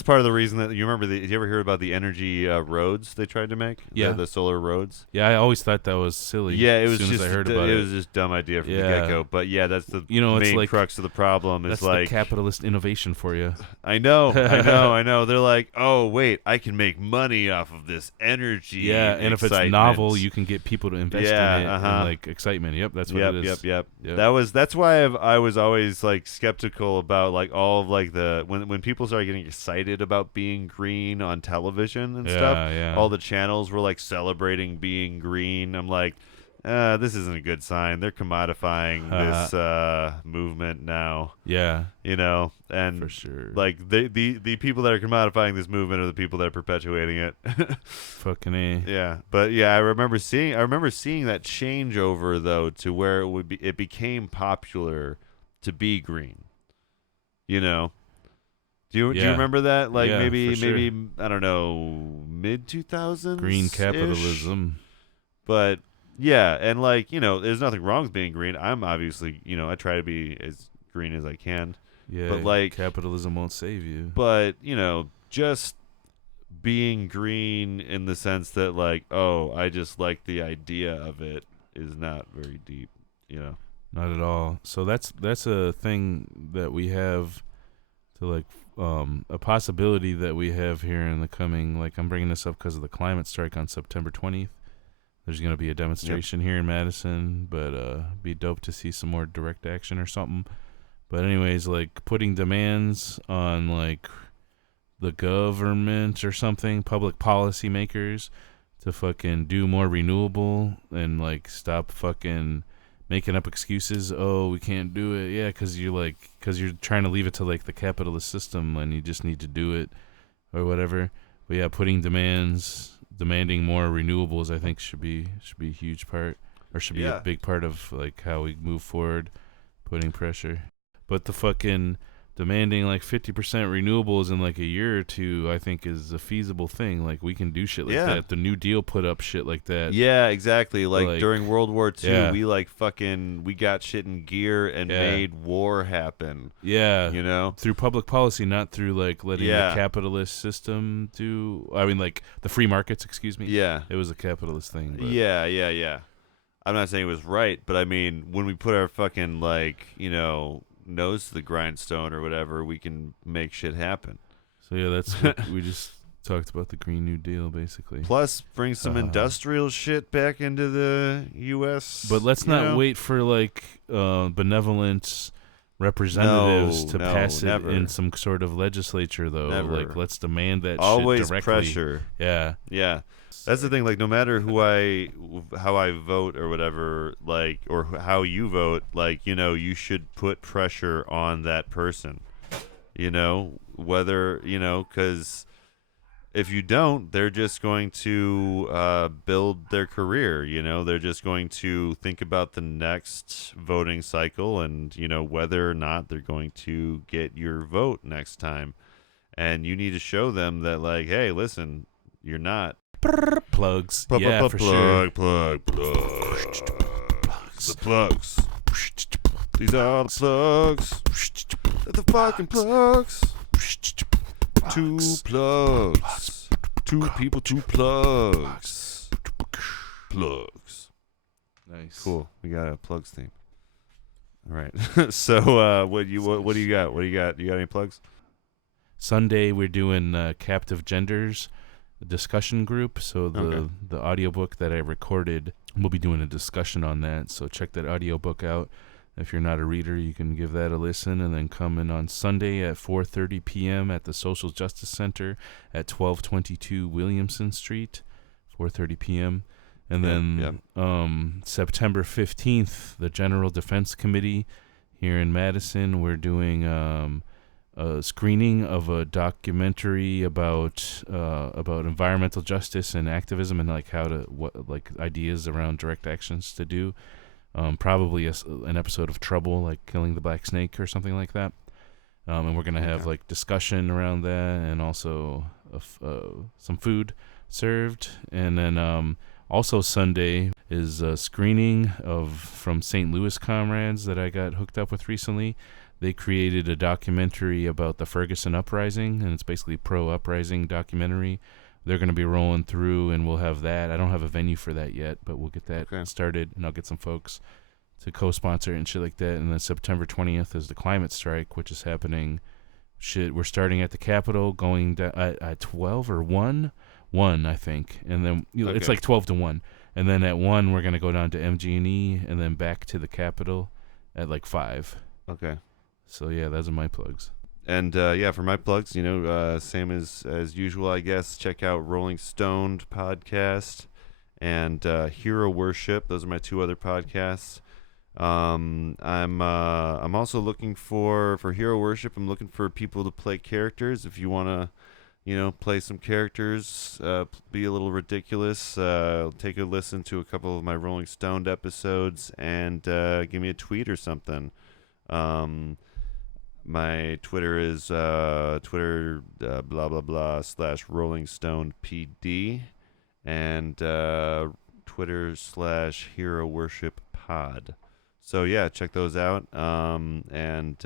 part of the reason that you remember. Did you ever hear about the energy roads they tried to make? Yeah, the solar roads. Yeah, I always thought that was silly. Yeah, it was as soon just as I heard about it was just dumb idea from the get go. But yeah, that's the main like, crux of the problem. That's is like the capitalist innovation for you. I know. They're like, oh wait, I can make money off of this energy. Yeah, and if it's novel, you can get people to invest in it and like excitement. Yep, that's what it is. Yep. That's why I was always like skeptical about like all of like the when people started getting excited about being green on television and stuff. Yeah. All the channels were like celebrating being green. I'm like, this isn't a good sign. They're commodifying this movement now. Yeah, and for sure. Like the people that are commodifying this movement are the people that are perpetuating it. Fucking A. Yeah, but yeah, I remember seeing that changeover though to where it became popular to be green. Do you remember that? Like maybe I don't know, mid 2000s. Green capitalism. But yeah, and like there's nothing wrong with being green. I'm obviously I try to be as green as I can. Yeah, but like capitalism won't save you. But just being green in the sense that like, oh, I just like the idea of it is not very deep. Not at all. So that's a thing that we have to like a possibility that we have here in the coming. Like I'm bringing this up because of the climate strike on September 20th. There's going to be a demonstration here in Madison, but be dope to see some more direct action or something. But anyways, like putting demands on like the government or something, public policy makers to fucking do more renewable and like stop fucking making up excuses. Oh, we can't do it. Yeah, because you're trying to leave it to like the capitalist system and you just need to do it or whatever. But yeah, demanding more renewables, I think should be a huge part, or should be a big part of like how we move forward, putting pressure. But the fucking demanding like 50% renewables in like a year or two, I think is a feasible thing. Like we can do shit like that. The New Deal put up shit like that. Yeah, exactly. Like during World War II, we got shit in gear and made war happen. Yeah. Through public policy, not through like letting the capitalist system do. I mean, like the free markets. Excuse me. Yeah. It was a capitalist thing. But. Yeah. I'm not saying it was right, but I mean, when we put our fucking like nose to the grindstone or whatever, we can make shit happen. So yeah, that's what we just talked about, the Green New Deal basically. Plus bring some industrial shit back into the US. But let's not wait for like benevolent representatives to pass it in some sort of legislature though. Like let's demand that always shit directly. Pressure. Yeah. That's the thing, like no matter how I vote or whatever, like, or how you vote, like, you should put pressure on that person, whether, because if you don't, they're just going to build their career, they're just going to think about the next voting cycle and, whether or not they're going to get your vote next time. And you need to show them that, like, hey, listen, you're not. Plugs. Yeah, for sure. Plug. The plugs. These are the plugs. The fucking plugs. 2 plugs. 2 people, 2 plugs. Plugs. Nice. Cool. We got a plugs theme. All right. So, what do you got? What do you got? You got any plugs? Sunday we're doing Captive Genders discussion group. So the audiobook that I recorded, we'll be doing a discussion on that. So check that audiobook out. If you're not a reader, you can give that a listen, and then come in on Sunday at 4:30 p.m. at the Social Justice Center at 1222 Williamson Street, 4:30 p.m. And then September 15th, the General Defense Committee here in Madison, we're doing a screening of a documentary about environmental justice and activism, and like what ideas around direct actions to do. Probably an episode of Trouble, like Killing the Black Snake or something like that. And we're gonna have like discussion around that, and also some food served. And then also Sunday is a screening from St. Louis Comrades that I got hooked up with recently. They created a documentary about the Ferguson uprising, and it's basically pro-uprising documentary. They're going to be rolling through, and we'll have that. I don't have a venue for that yet, but we'll get that started, and I'll get some folks to co-sponsor it and shit like that. And then September 20th is the climate strike, which is happening. We're starting at the Capitol, going at 12 or 1, I think. And then it's like 12 to 1. And then at 1, we're going to go down to MG&E, and then back to the Capitol at like 5. Okay. So, yeah, those are my plugs. And, for my plugs, same as usual, I guess. Check out Rolling Stoned podcast and Hero Worship. Those are my 2 other podcasts. I'm also looking for Hero Worship. I'm looking for people to play characters. If you want to, play some characters, be a little ridiculous, take a listen to a couple of my Rolling Stoned episodes and give me a tweet or something. My Twitter is Twitter blah blah blah /Rolling Stone PD and Twitter /Hero Worship Pod. So yeah, check those out. And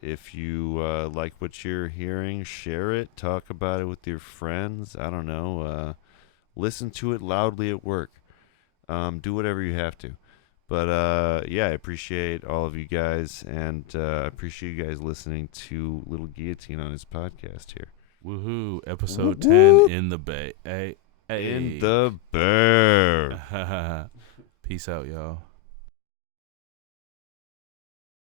if you like what you're hearing, share it, talk about it with your friends. I don't know, listen to it loudly at work. Do whatever you have to. But, I appreciate all of you guys, and I appreciate you guys listening to Lil Guillotine on his podcast here. Woohoo. Episode 10 in the bay. In the bear. Peace out, y'all.